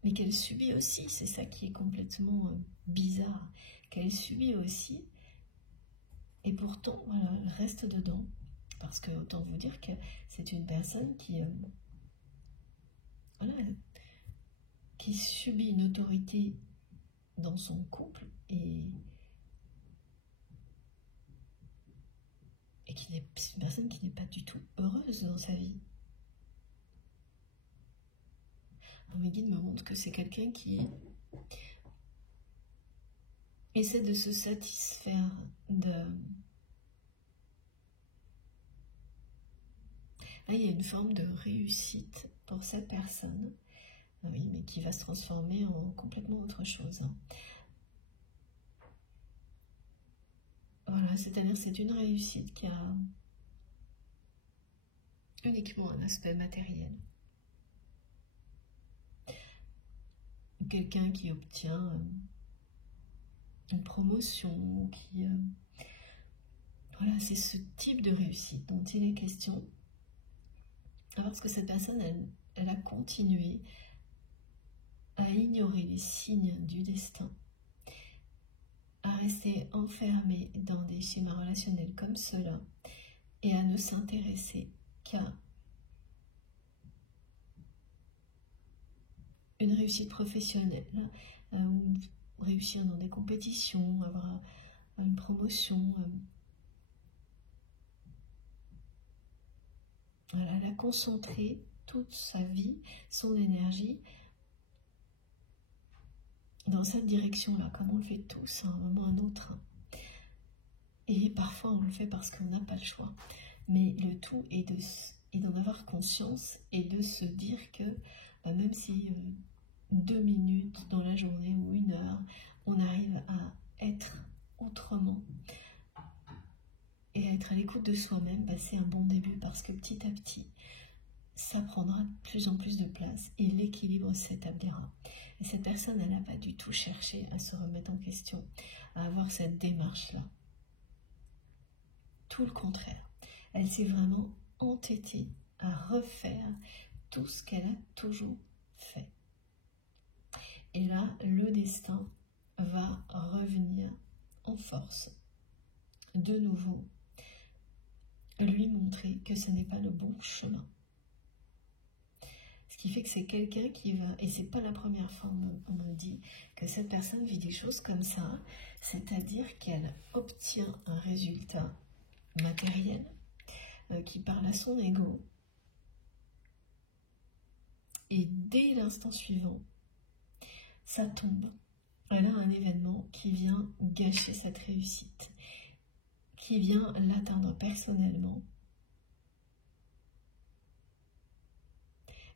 mais qu'elle subit aussi. C'est ça qui est complètement bizarre, qu'elle subit aussi. Et pourtant, voilà, elle reste dedans. Parce que, autant vous dire que c'est une personne qui subit une autorité dans son couple et qui n'est une personne qui n'est pas du tout heureuse dans sa vie. Mes guides me montrent que c'est quelqu'un qui essaie de se satisfaire de... Là, il y a une forme de réussite pour cette personne, oui, mais qui va se transformer en complètement autre chose. Voilà, c'est-à-dire c'est une réussite qui a uniquement un aspect matériel. Quelqu'un qui obtient une promotion, qui... voilà, c'est ce type de réussite dont il est question. Parce que cette personne, elle a continué à ignorer les signes du destin, à rester enfermée dans des schémas relationnels comme cela et à ne s'intéresser qu'à une réussite professionnelle, réussir dans des compétitions, avoir une promotion. Voilà, elle a concentré toute sa vie, son énergie dans cette direction-là, comme on le fait tous, à un moment ou à un autre. Et parfois, on le fait parce qu'on n'a pas le choix. Mais le tout est d'en avoir conscience et de se dire que même si 2 minutes dans la journée ou 1 heure, on arrive à être autrement et à être à l'écoute de soi-même, c'est un bon début parce que petit à petit, ça prendra de plus en plus de place et l'équilibre s'établira. Et cette personne, elle n'a pas du tout cherché à se remettre en question, à avoir cette démarche-là. Tout le contraire. Elle s'est vraiment entêtée à refaire tout ce qu'elle a toujours fait. Et là, le destin va revenir en force, de nouveau, lui montrer que ce n'est pas le bon chemin. Ce qui fait que c'est quelqu'un qui va, et c'est pas la première fois on me dit que cette personne vit des choses comme ça, c'est-à-dire qu'elle obtient un résultat matériel qui parle à son ego, et dès l'instant suivant, ça tombe. Elle a un événement qui vient gâcher cette réussite, qui vient l'atteindre personnellement.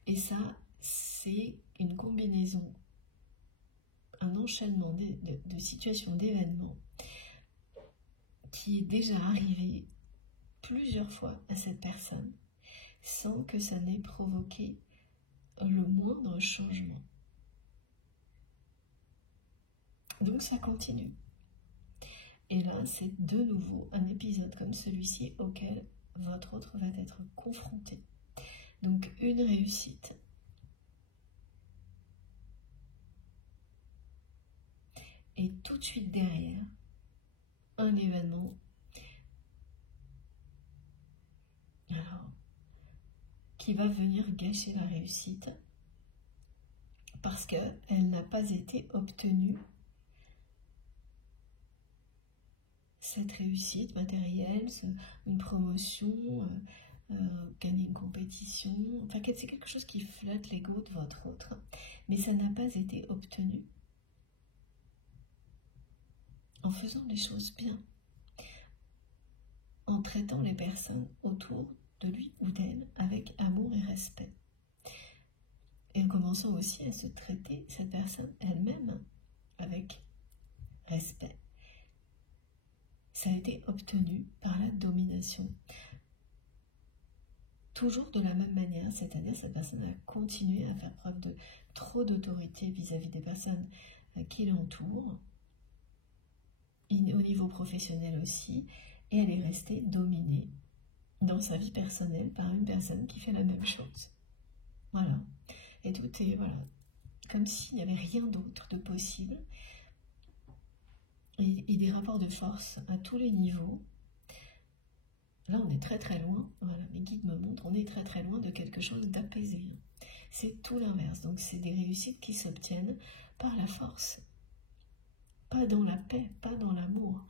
Et ça, c'est une combinaison, un enchaînement de situations, d'événements qui est déjà arrivé plusieurs fois à cette personne sans que ça n'ait provoqué le moindre changement. Donc ça continue. Et là, c'est de nouveau un épisode comme celui-ci auquel votre autre va être confronté. Donc une réussite. Et tout de suite derrière, un événement qui va venir gâcher la réussite parce qu'elle n'a pas été obtenue, cette réussite matérielle, une promotion, gagner une compétition, enfin c'est quelque chose qui flatte l'ego de votre autre, mais ça n'a pas été obtenu en faisant les choses bien, en traitant les personnes autour de lui ou d'elle avec amour et respect, et en commençant aussi à se traiter cette personne elle-même avec respect. Ça a été obtenu par la domination. Toujours de la même manière, c'est-à-dire cette personne a continué à faire preuve de trop d'autorité vis-à-vis des personnes qui l'entourent, au niveau professionnel aussi, et elle est restée dominée dans sa vie personnelle par une personne qui fait la même chose. Voilà. Et tout est, voilà, comme s'il n'y avait rien d'autre de possible. Et des rapports de force à tous les niveaux. Là, on est très très loin, voilà, mes guides me montrent, on est très très loin de quelque chose d'apaisé. C'est tout l'inverse, donc c'est des réussites qui s'obtiennent par la force, pas dans la paix, pas dans l'amour.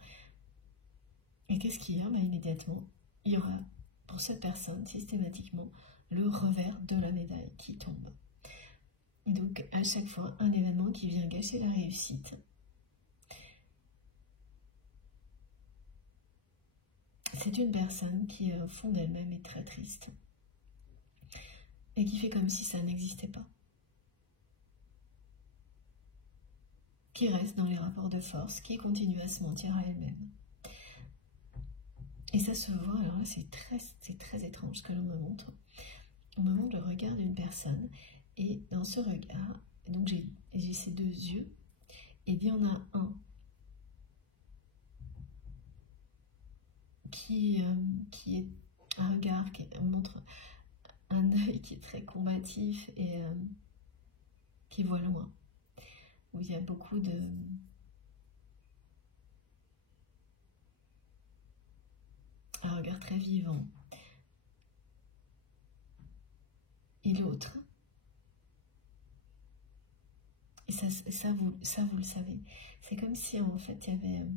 Et qu'est-ce qu'il y a? Immédiatement, il y aura pour cette personne systématiquement le revers de la médaille qui tombe. Et donc à chaque fois, un événement qui vient gâcher la réussite. C'est une personne qui, au fond d'elle-même, est très triste et qui fait comme si ça n'existait pas. Qui reste dans les rapports de force, qui continue à se mentir à elle-même. Et ça se voit, alors là c'est très étrange ce que l'on me montre. On me montre le regard d'une personne et dans ce regard, donc j'ai ces deux yeux, et bien il y en a un qui est un regard qui montre un œil qui est très combatif et qui voit loin, où il y a beaucoup de un regard très vivant. Et l'autre, et ça vous le savez, c'est comme si en fait il y avait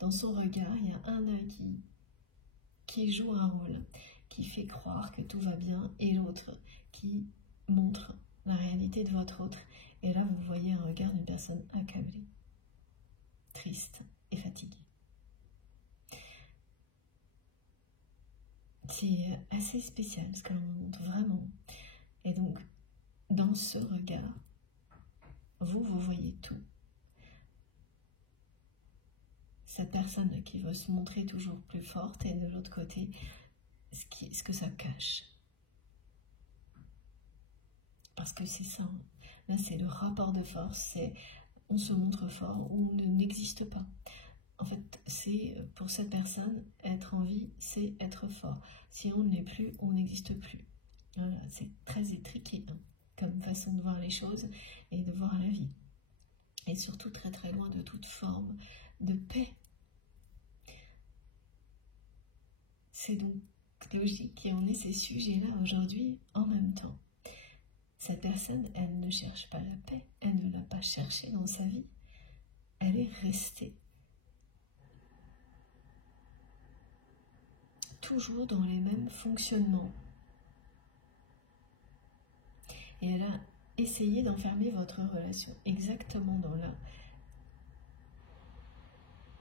dans son regard, il y a un œil qui joue un rôle, qui fait croire que tout va bien, et l'autre qui montre la réalité de votre autre. Et là, vous voyez un regard d'une personne accablée, triste et fatiguée. C'est assez spécial ce que l'on montre vraiment. Et donc, dans ce regard, vous voyez tout. Cette personne qui veut se montrer toujours plus forte et de l'autre côté, ce que ça cache. Parce que c'est ça. Là, c'est le rapport de force. C'est on se montre fort ou on n'existe pas. En fait, c'est pour cette personne, être en vie, c'est être fort. Si on ne l'est plus, on n'existe plus. Voilà, c'est très étriqué hein, comme façon de voir les choses et de voir la vie. Et surtout très très loin de toute forme de paix. C'est donc logique qu'il y en ait ces sujets-là aujourd'hui en même temps. Cette personne, elle ne cherche pas la paix, elle ne l'a pas cherchée dans sa vie, elle est restée. Toujours dans les mêmes fonctionnements. Et elle a essayé d'enfermer votre relation exactement dans la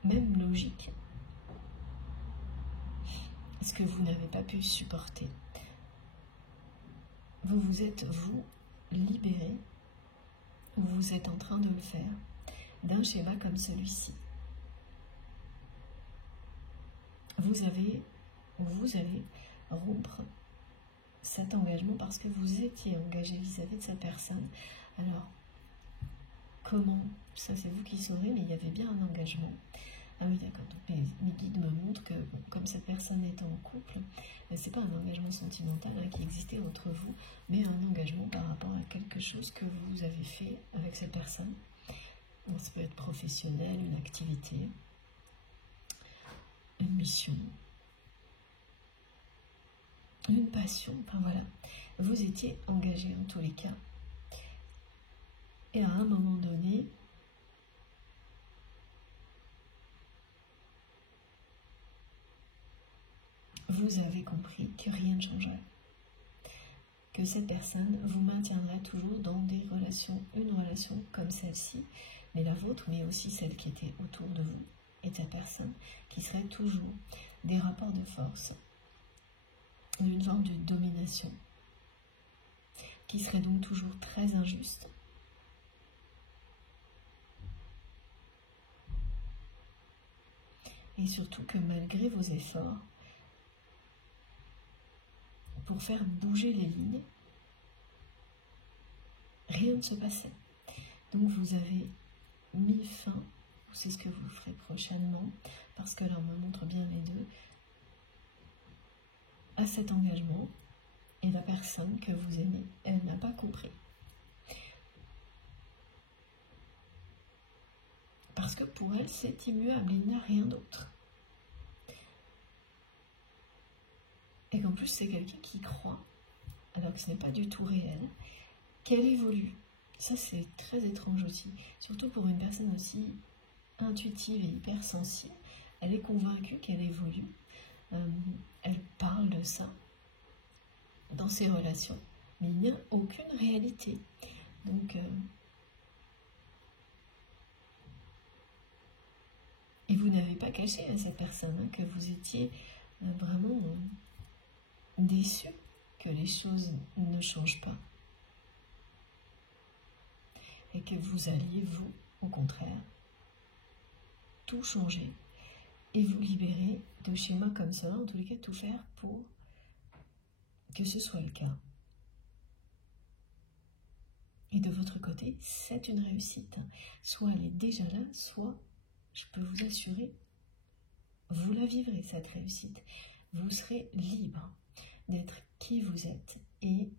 même logique. Ce que vous n'avez pas pu supporter. Vous vous êtes, vous, libéré, ou vous êtes en train de le faire, d'un schéma comme celui-ci. Vous allez rompre cet engagement parce que vous étiez engagé vis-à-vis de cette personne. Alors, comment? Ça, c'est vous qui saurez, mais il y avait bien un engagement. Ah oui, d'accord. Donc mes guides me montrent que, bon, comme cette personne est en couple, c'est pas un engagement sentimental hein, qui existait entre vous, mais un engagement par rapport à quelque chose que vous avez fait avec cette personne. Donc, ça peut être professionnel, une activité, une mission, une passion, enfin voilà. Vous étiez engagé en tous les cas. Et à un moment donné, vous avez compris que rien ne changerait. Que cette personne vous maintiendra toujours dans une relation comme celle-ci, mais la vôtre, mais aussi celle qui était autour de vous et de cette personne, qui serait toujours des rapports de force, une forme de domination, qui serait donc toujours très injuste. Et surtout que malgré vos efforts, pour faire bouger les lignes, rien ne se passait. Donc vous avez mis fin, c'est ce que vous ferez prochainement, parce que là on me montre bien les deux, à cet engagement, et la personne que vous aimez, elle n'a pas compris. Parce que pour elle, c'est immuable, il n'y a rien d'autre. Et qu'en plus, c'est quelqu'un qui croit, alors que ce n'est pas du tout réel, qu'elle évolue. Ça, c'est très étrange aussi. Surtout pour une personne aussi intuitive et hypersensible. Elle est convaincue qu'elle évolue. Elle parle de ça dans ses relations. Mais il n'y a aucune réalité. Donc, et vous n'avez pas caché à cette personne que vous étiez vraiment déçu que les choses ne changent pas. Et que vous alliez, vous, au contraire, tout changer et vous libérer de schémas comme ça, en tous les cas, tout faire pour que ce soit le cas. Et de votre côté, c'est une réussite. Soit elle est déjà là, soit, je peux vous assurer, vous la vivrez, cette réussite. Vous serez libre d'être qui vous êtes et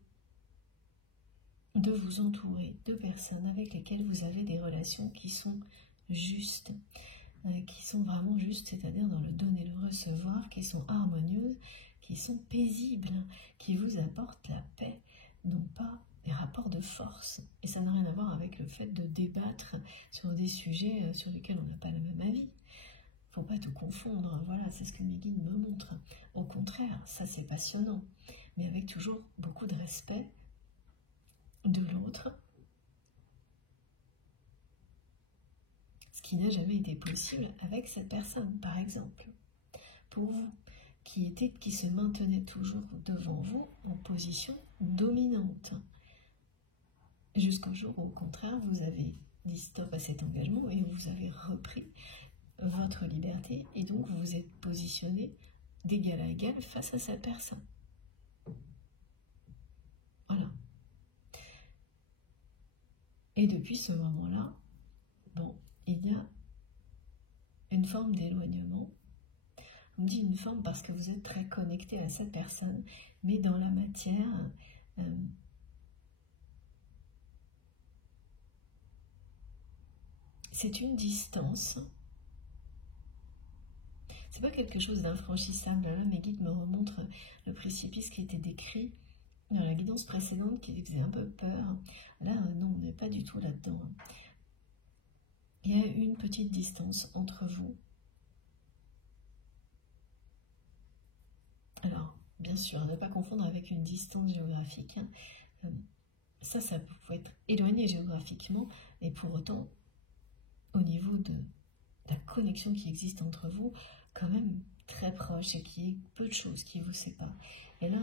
de vous entourer de personnes avec lesquelles vous avez des relations qui sont justes, qui sont vraiment justes, c'est-à-dire dans le donner et le recevoir, qui sont harmonieuses, qui sont paisibles, qui vous apportent la paix, non pas des rapports de force. Et ça n'a rien à voir avec le fait de débattre sur des sujets sur lesquels on n'a pas le même avis. Faut pas tout confondre, voilà, c'est ce que mes guides me montrent. Au contraire, ça c'est passionnant, mais avec toujours beaucoup de respect de l'autre, ce qui n'a jamais été possible avec cette personne, par exemple. Pour vous, qui se maintenait toujours devant vous en position dominante, jusqu'au jour où, au contraire, vous avez dit stop à cet engagement et vous avez repris votre liberté et donc vous vous êtes positionné d'égal à égal face à cette personne. Voilà. Et depuis ce moment-là, bon, il y a une forme d'éloignement. On me dit une forme parce que vous êtes très connecté à cette personne, mais dans la matière, c'est une distance. C'est pas quelque chose d'infranchissable. Là, mes guides me remontrent le précipice qui était décrit dans la guidance précédente qui faisait un peu peur. Là, non, on n'est pas du tout là-dedans. Il y a une petite distance entre vous. Alors, bien sûr, ne pas confondre avec une distance géographique. Ça peut être éloigné géographiquement, et pour autant, au niveau de la connexion qui existe entre vous, quand même très proche, et qui est peu de choses qui vous séparent. Et là,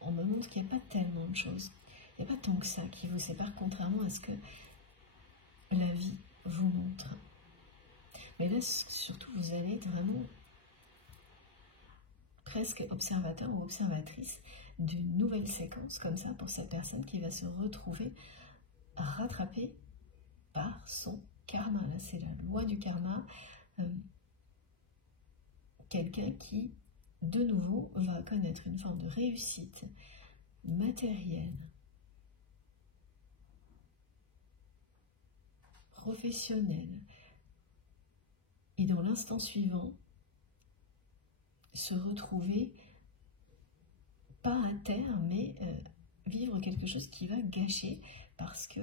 on me montre qu'il n'y a pas tellement de choses. Il n'y a pas tant que ça qui vous sépare, contrairement à ce que la vie vous montre. Mais là, surtout, vous allez être vraiment presque observateur ou observatrice d'une nouvelle séquence comme ça pour cette personne qui va se retrouver rattrapée par son karma. Là, c'est la loi du karma. Quelqu'un qui, de nouveau, va connaître une forme de réussite matérielle, professionnelle, et dans l'instant suivant, se retrouver, pas à terre, mais vivre quelque chose qui va gâcher, parce que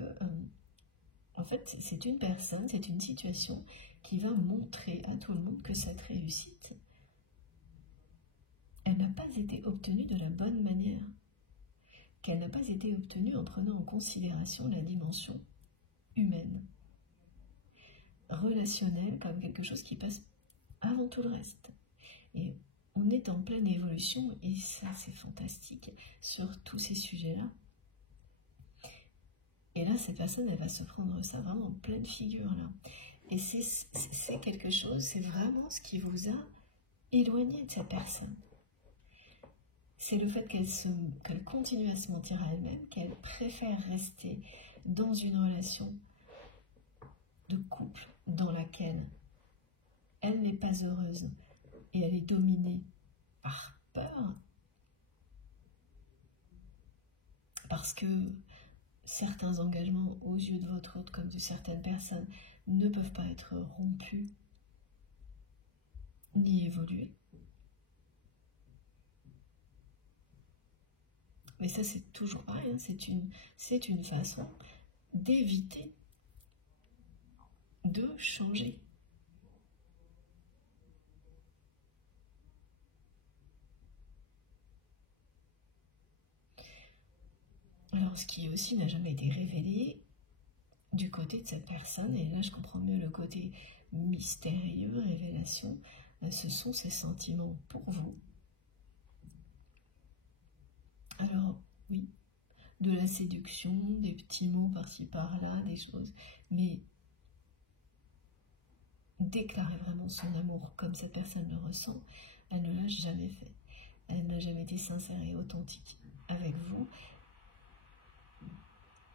En fait, c'est une personne, c'est une situation qui va montrer à tout le monde que cette réussite, elle n'a pas été obtenue de la bonne manière, qu'elle n'a pas été obtenue en prenant en considération la dimension humaine, relationnelle, comme quelque chose qui passe avant tout le reste. Et on est en pleine évolution, et ça c'est fantastique, sur tous ces sujets-là. Et là, cette personne, elle va se prendre ça vraiment en pleine figure, là. Et c'est quelque chose, c'est vraiment ce qui vous a éloigné de cette personne. C'est le fait qu'elle continue à se mentir à elle-même, qu'elle préfère rester dans une relation de couple dans laquelle elle n'est pas heureuse et elle est dominée par peur, parce que certains engagements aux yeux de votre autre, comme de certaines personnes, ne peuvent pas être rompus ni évoluer. Mais ça, c'est toujours pareil, hein, c'est une façon d'éviter de changer. Alors, ce qui aussi n'a jamais été révélé du côté de cette personne, et là je comprends mieux le côté mystérieux, révélation, ce sont ses sentiments pour vous. Alors, oui, de la séduction, des petits mots par-ci par-là, des choses, mais déclarer vraiment son amour comme cette personne le ressent, elle ne l'a jamais fait. Elle n'a jamais été sincère et authentique avec vous.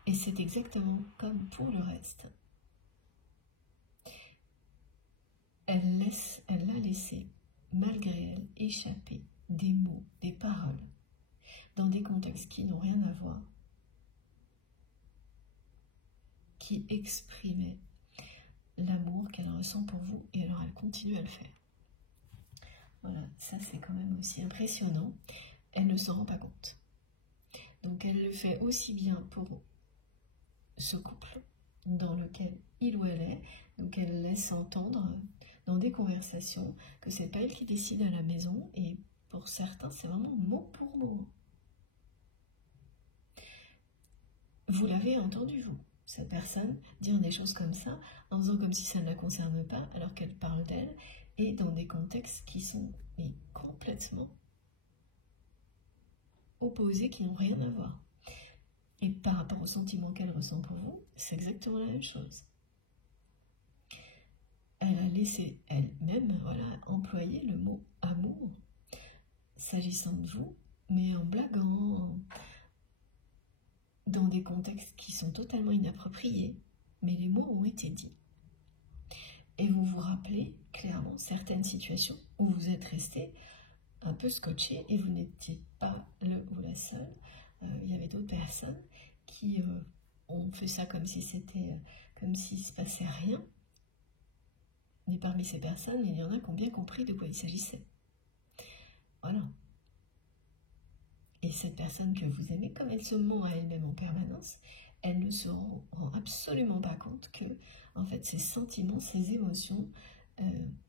Et c'est exactement comme pour le reste. Elle a laissé, malgré elle, échapper des mots, des paroles, dans des contextes qui n'ont rien à voir, qui exprimaient l'amour qu'elle ressent pour vous, et alors elle continue à le faire. Voilà, ça c'est quand même aussi impressionnant. Elle ne s'en rend pas compte. Donc elle le fait aussi bien pour ce couple dans lequel il ou elle est, donc elle laisse entendre dans des conversations que c'est pas elle qui décide à la maison, et pour certains c'est vraiment mot pour mot. Vous l'avez entendu, vous, cette personne dire des choses comme ça, en faisant comme si ça ne la concerne pas, alors qu'elle parle d'elle, et dans des contextes qui sont complètement opposés, qui n'ont rien à voir. Et par rapport au sentiment qu'elle ressent pour vous, c'est exactement la même chose. Elle a laissé elle-même employer le mot amour, s'agissant de vous, mais en blaguant, dans des contextes qui sont totalement inappropriés, mais les mots ont été dits. Et vous vous rappelez clairement certaines situations où vous êtes resté un peu scotché, et vous n'étiez pas le ou la seule. Il y avait d'autres personnes qui ont fait ça comme si c'était, comme s'il ne se passait rien. Mais parmi ces personnes, il y en a qui ont bien compris de quoi il s'agissait. Voilà. Et cette personne que vous aimez, comme elle se ment à elle-même en permanence, elle ne se rend absolument pas compte que, en fait, ses sentiments, ses émotions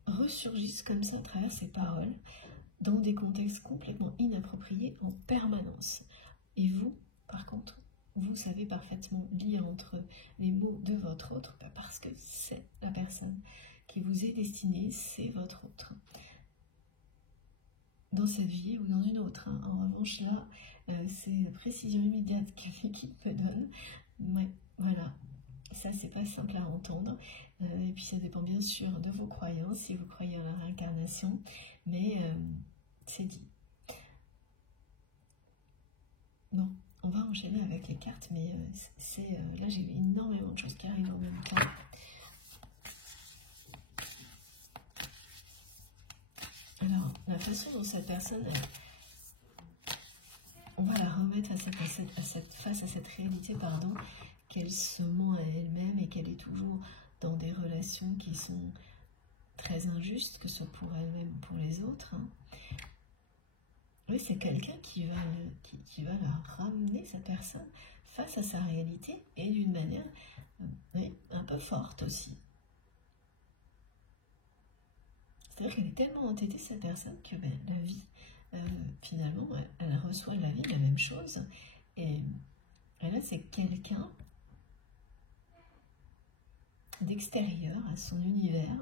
ressurgissent comme ça à travers ses paroles, dans des contextes complètement inappropriés en permanence. Et vous, par contre, vous savez parfaitement lire entre les mots de votre autre, parce que c'est la personne qui vous est destinée, c'est votre autre. Dans cette vie ou dans une autre. Hein. En revanche, là, c'est la précision immédiate que l'équipe me donne. Ouais, voilà. Ça, c'est pas simple à entendre. Et puis, ça dépend bien sûr de vos croyances, si vous croyez en la réincarnation. Mais c'est dit. Bon, on va enchaîner avec les cartes, mais là, j'ai énormément de choses qui arrivent en même temps. Alors, la façon dont cette personne, on va la remettre face à cette réalité, qu'elle se ment à elle-même et qu'elle est toujours dans des relations qui sont très injustes, que ce soit pour elle-même ou pour les autres. Hein. Oui, c'est quelqu'un qui va la ramener, cette personne, face à sa réalité et d'une manière oui, un peu forte aussi. C'est-à-dire qu'elle est tellement entêtée, cette personne, que ben, la vie, finalement, elle reçoit de la vie la même chose. Et là, c'est quelqu'un d'extérieur à son univers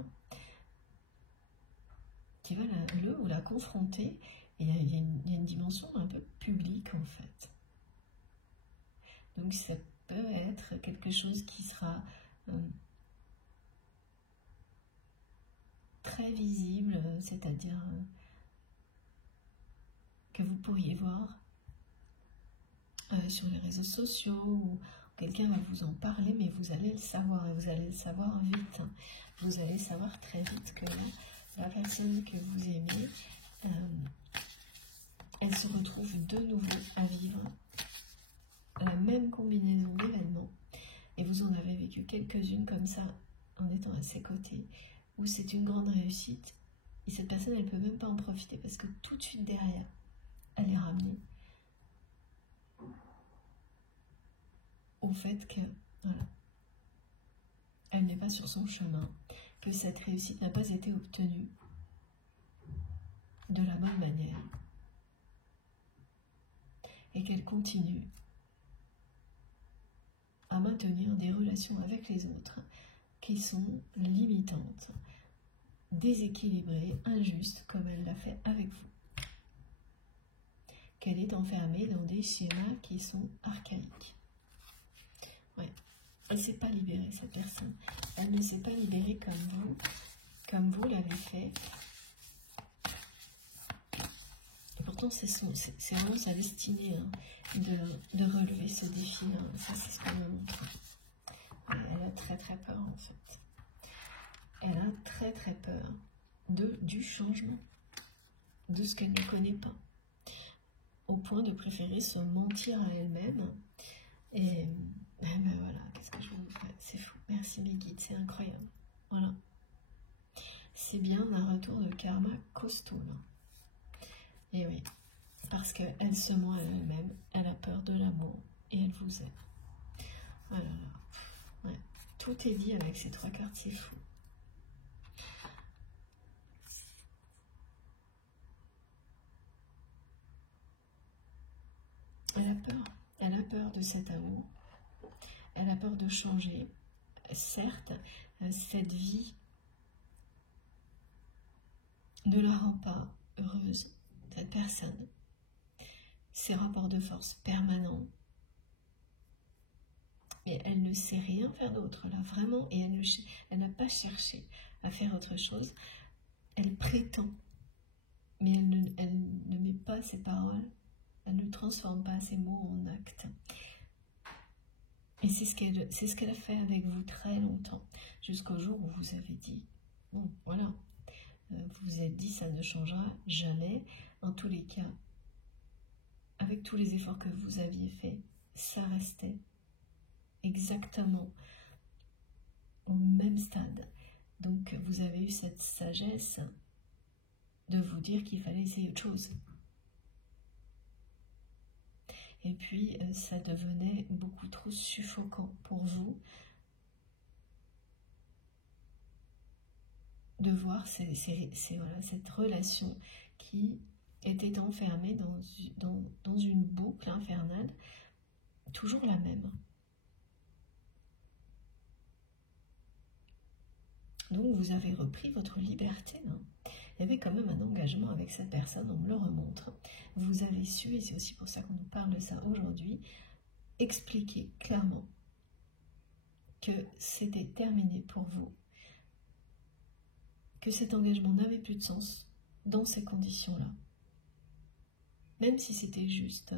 qui va le ou la confronter. Et il y a une dimension un peu publique, en fait. Donc, ça peut être quelque chose qui sera très visible, c'est-à-dire que vous pourriez voir sur les réseaux sociaux, ou quelqu'un va vous en parler, mais vous allez le savoir, et vous allez le savoir vite. Vous allez savoir très vite que la personne que vous aimez, elle se retrouve de nouveau à vivre la même combinaison d'événements. Et vous en avez vécu quelques-unes comme ça, en étant à ses côtés, où c'est une grande réussite. Et cette personne, elle ne peut même pas en profiter, parce que tout de suite derrière, elle est ramenée au fait que, voilà, elle n'est pas sur son chemin, que cette réussite n'a pas été obtenue de la bonne manière, et qu'elle continue à maintenir des relations avec les autres qui sont limitantes, déséquilibrées, injustes, comme elle l'a fait avec vous. Qu'elle est enfermée dans des schémas qui sont archaïques. Ouais. Elle ne s'est pas libérée, cette personne. Elle ne s'est pas libérée comme vous l'avez fait. Et pourtant, c'est vraiment sa destinée de relever ce défi. Ça, c'est ce qu'elle me montre. Elle a très très peur, en fait. Elle a très très peur du changement, de ce qu'elle ne connaît pas, au point de préférer se mentir à elle-même. Et ben voilà, qu'est-ce que je vous fais? C'est fou. Merci les guides, c'est incroyable. Voilà. C'est bien un retour de karma costaud, là. Et oui, parce qu'elle se ment à elle-même, elle a peur de l'amour et elle vous aime. Voilà. Ouais. Tout est dit avec ces 3 cartes, c'est fou. Elle a peur de cet amour, elle a peur de changer. Certes, cette vie ne la rend pas heureuse, cette personne. Ces rapports de force permanents, mais elle ne sait rien faire d'autre là, vraiment, et elle n'a pas cherché à faire autre chose. Elle prétend, mais elle ne met pas ses paroles, elle ne transforme pas ses mots en actes. Et c'est ce qu'elle a fait avec vous très longtemps, jusqu'au jour où vous avez dit, bon, voilà, vous vous êtes dit, ça ne changera jamais. En tous les cas, avec tous les efforts que vous aviez faits, ça restait exactement au même stade. Donc, vous avez eu cette sagesse de vous dire qu'il fallait essayer autre chose. Et puis, ça devenait beaucoup trop suffocant pour vous de voir voilà, cette relation qui était enfermée dans une boucle infernale, toujours la même. Donc, vous avez repris votre liberté. Il y avait quand même un engagement avec cette personne, on me le remontre. Vous avez su, et c'est aussi pour ça qu'on nous parle de ça aujourd'hui, expliquer clairement que c'était terminé pour vous, que cet engagement n'avait plus de sens dans ces conditions-là. Même si c'était juste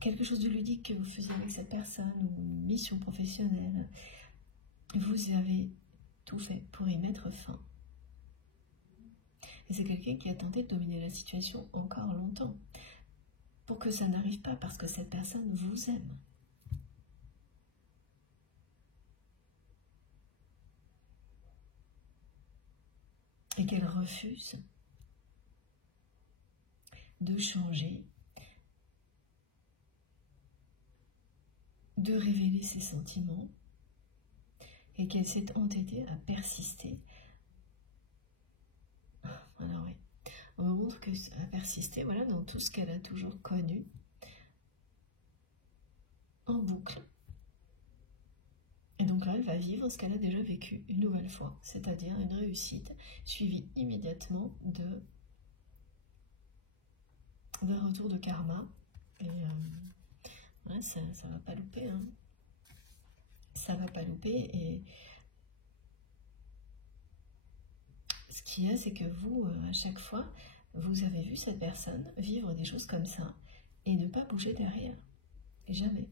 quelque chose de ludique que vous faisiez avec cette personne, ou une mission professionnelle, vous avez tout fait pour y mettre fin. Et c'est quelqu'un qui a tenté de dominer la situation encore longtemps, pour que ça n'arrive pas, parce que cette personne vous aime. Et qu'elle refuse de changer, de révéler ses sentiments, et qu'elle s'est entêtée à persister. Voilà, oui. On me montre qu'elle a persisté, voilà, dans tout ce qu'elle a toujours connu, en boucle. Et donc là, elle va vivre ce qu'elle a déjà vécu une nouvelle fois, c'est-à-dire une réussite suivie immédiatement d'un retour de karma. Et ouais, ça va pas louper, hein. Ça va pas louper. Et ce qu'il y a, c'est que vous, à chaque fois, vous avez vu cette personne vivre des choses comme ça et ne pas bouger derrière. Et jamais.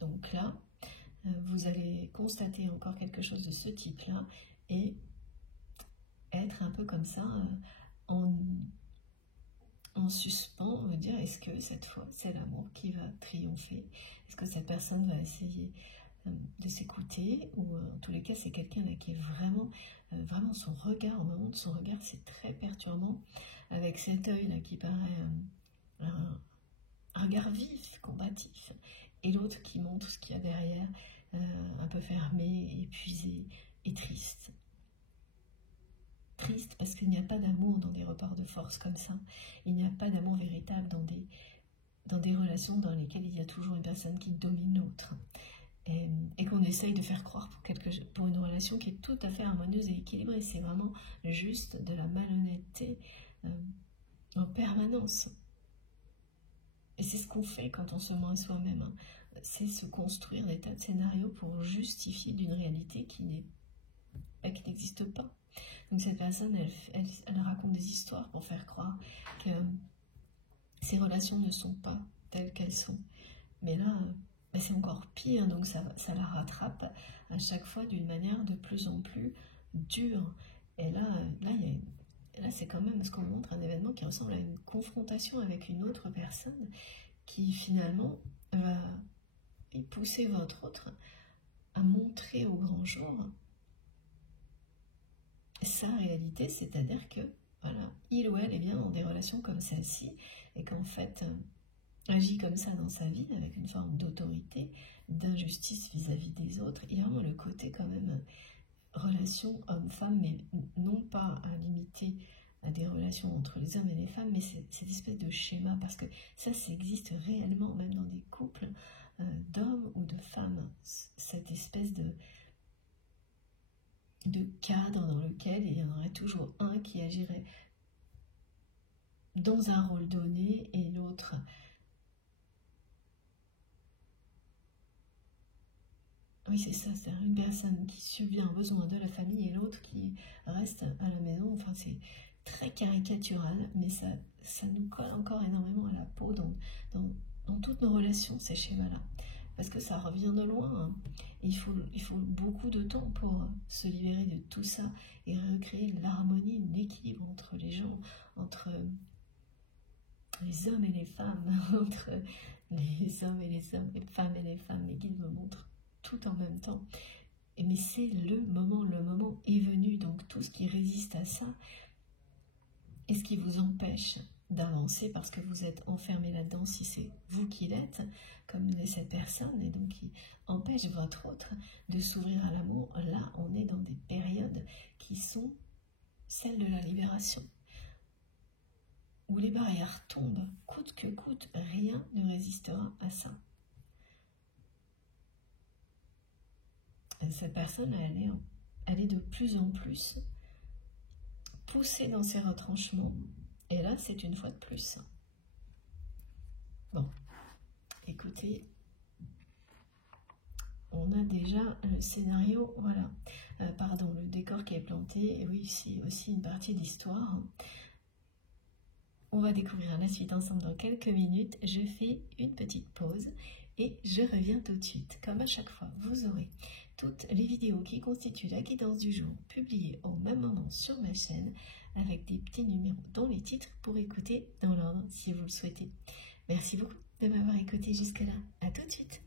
Donc là, vous allez constater encore quelque chose de ce type-là et être un peu comme ça en suspens, me dire est-ce que cette fois c'est l'amour qui va triompher? Est-ce que cette personne va essayer de s'écouter, ou en tous les cas c'est quelqu'un là qui est vraiment son regard, au moment de son regard c'est très perturbant, avec cet œil là qui paraît un regard vif, combatif, et l'autre qui montre ce qu'il y a derrière, un peu fermé, épuisé et triste. Triste parce qu'il n'y a pas d'amour dans des rapports de force comme ça. Il n'y a pas d'amour véritable dans des relations dans lesquelles il y a toujours une personne qui domine l'autre. Et qu'on essaye de faire croire pour une relation qui est tout à fait harmonieuse et équilibrée. C'est vraiment juste de la malhonnêteté en permanence. Et c'est ce qu'on fait quand on se ment à soi-même, hein. C'est se construire des tas de scénarios pour justifier d'une réalité qui n'existe pas. Donc cette personne, elle raconte des histoires pour faire croire que ces relations ne sont pas telles qu'elles sont. Mais là, c'est encore pire, donc ça la rattrape à chaque fois d'une manière de plus en plus dure. Et là c'est quand même ce qu'on montre, un événement qui ressemble à une confrontation avec une autre personne qui finalement va pousser votre autre à montrer au grand jour sa réalité, c'est-à-dire que voilà, il ou elle est bien dans des relations comme celle-ci et qu'en fait agit comme ça dans sa vie avec une forme d'autorité, d'injustice vis-à-vis des autres. Il y a vraiment le côté quand même relation homme-femme, mais non pas à limiter à des relations entre les hommes et les femmes, mais cette espèce de schéma, parce que ça existe réellement, même dans des couples d'hommes ou de femmes, cette espèce de cadre dans lequel il y en aurait toujours un qui agirait dans un rôle donné et l'autre oui, c'est ça, c'est-à-dire une personne qui subvient aux besoins de la famille et l'autre qui reste à la maison. Enfin, c'est très caricatural, mais ça nous colle encore énormément à la peau dans toutes nos relations, ces schémas-là. Parce que ça revient de loin, hein. Il faut beaucoup de temps pour se libérer de tout ça et recréer l'harmonie, l'équilibre entre les gens, entre les hommes et les femmes, entre les hommes et les hommes, les femmes et les femmes. Les guides me montrent tout en même temps. Mais c'est le moment est venu. Donc tout ce qui résiste à ça et ce qui vous empêche d'avancer parce que vous êtes enfermé là-dedans, si c'est vous qui l'êtes, comme l'est cette personne, et donc qui empêche votre autre de s'ouvrir à l'amour, là on est dans des périodes qui sont celles de la libération, où les barrières tombent, coûte que coûte, rien ne résistera à ça. Cette personne, elle est de plus en plus poussée dans ses retranchements. Et là, c'est une fois de plus. Bon, écoutez, on a déjà le scénario, voilà. Pardon, le décor qui est planté. Et oui, ici aussi une partie d'histoire. On va découvrir la suite ensemble dans quelques minutes. Je fais une petite pause et je reviens tout de suite. Comme à chaque fois, vous aurez toutes les vidéos qui constituent la guidance du jour publiées au même moment sur ma chaîne avec des petits numéros dont les titres pour écouter dans l'ordre si vous le souhaitez. Merci beaucoup de m'avoir écouté jusque-là. À tout de suite.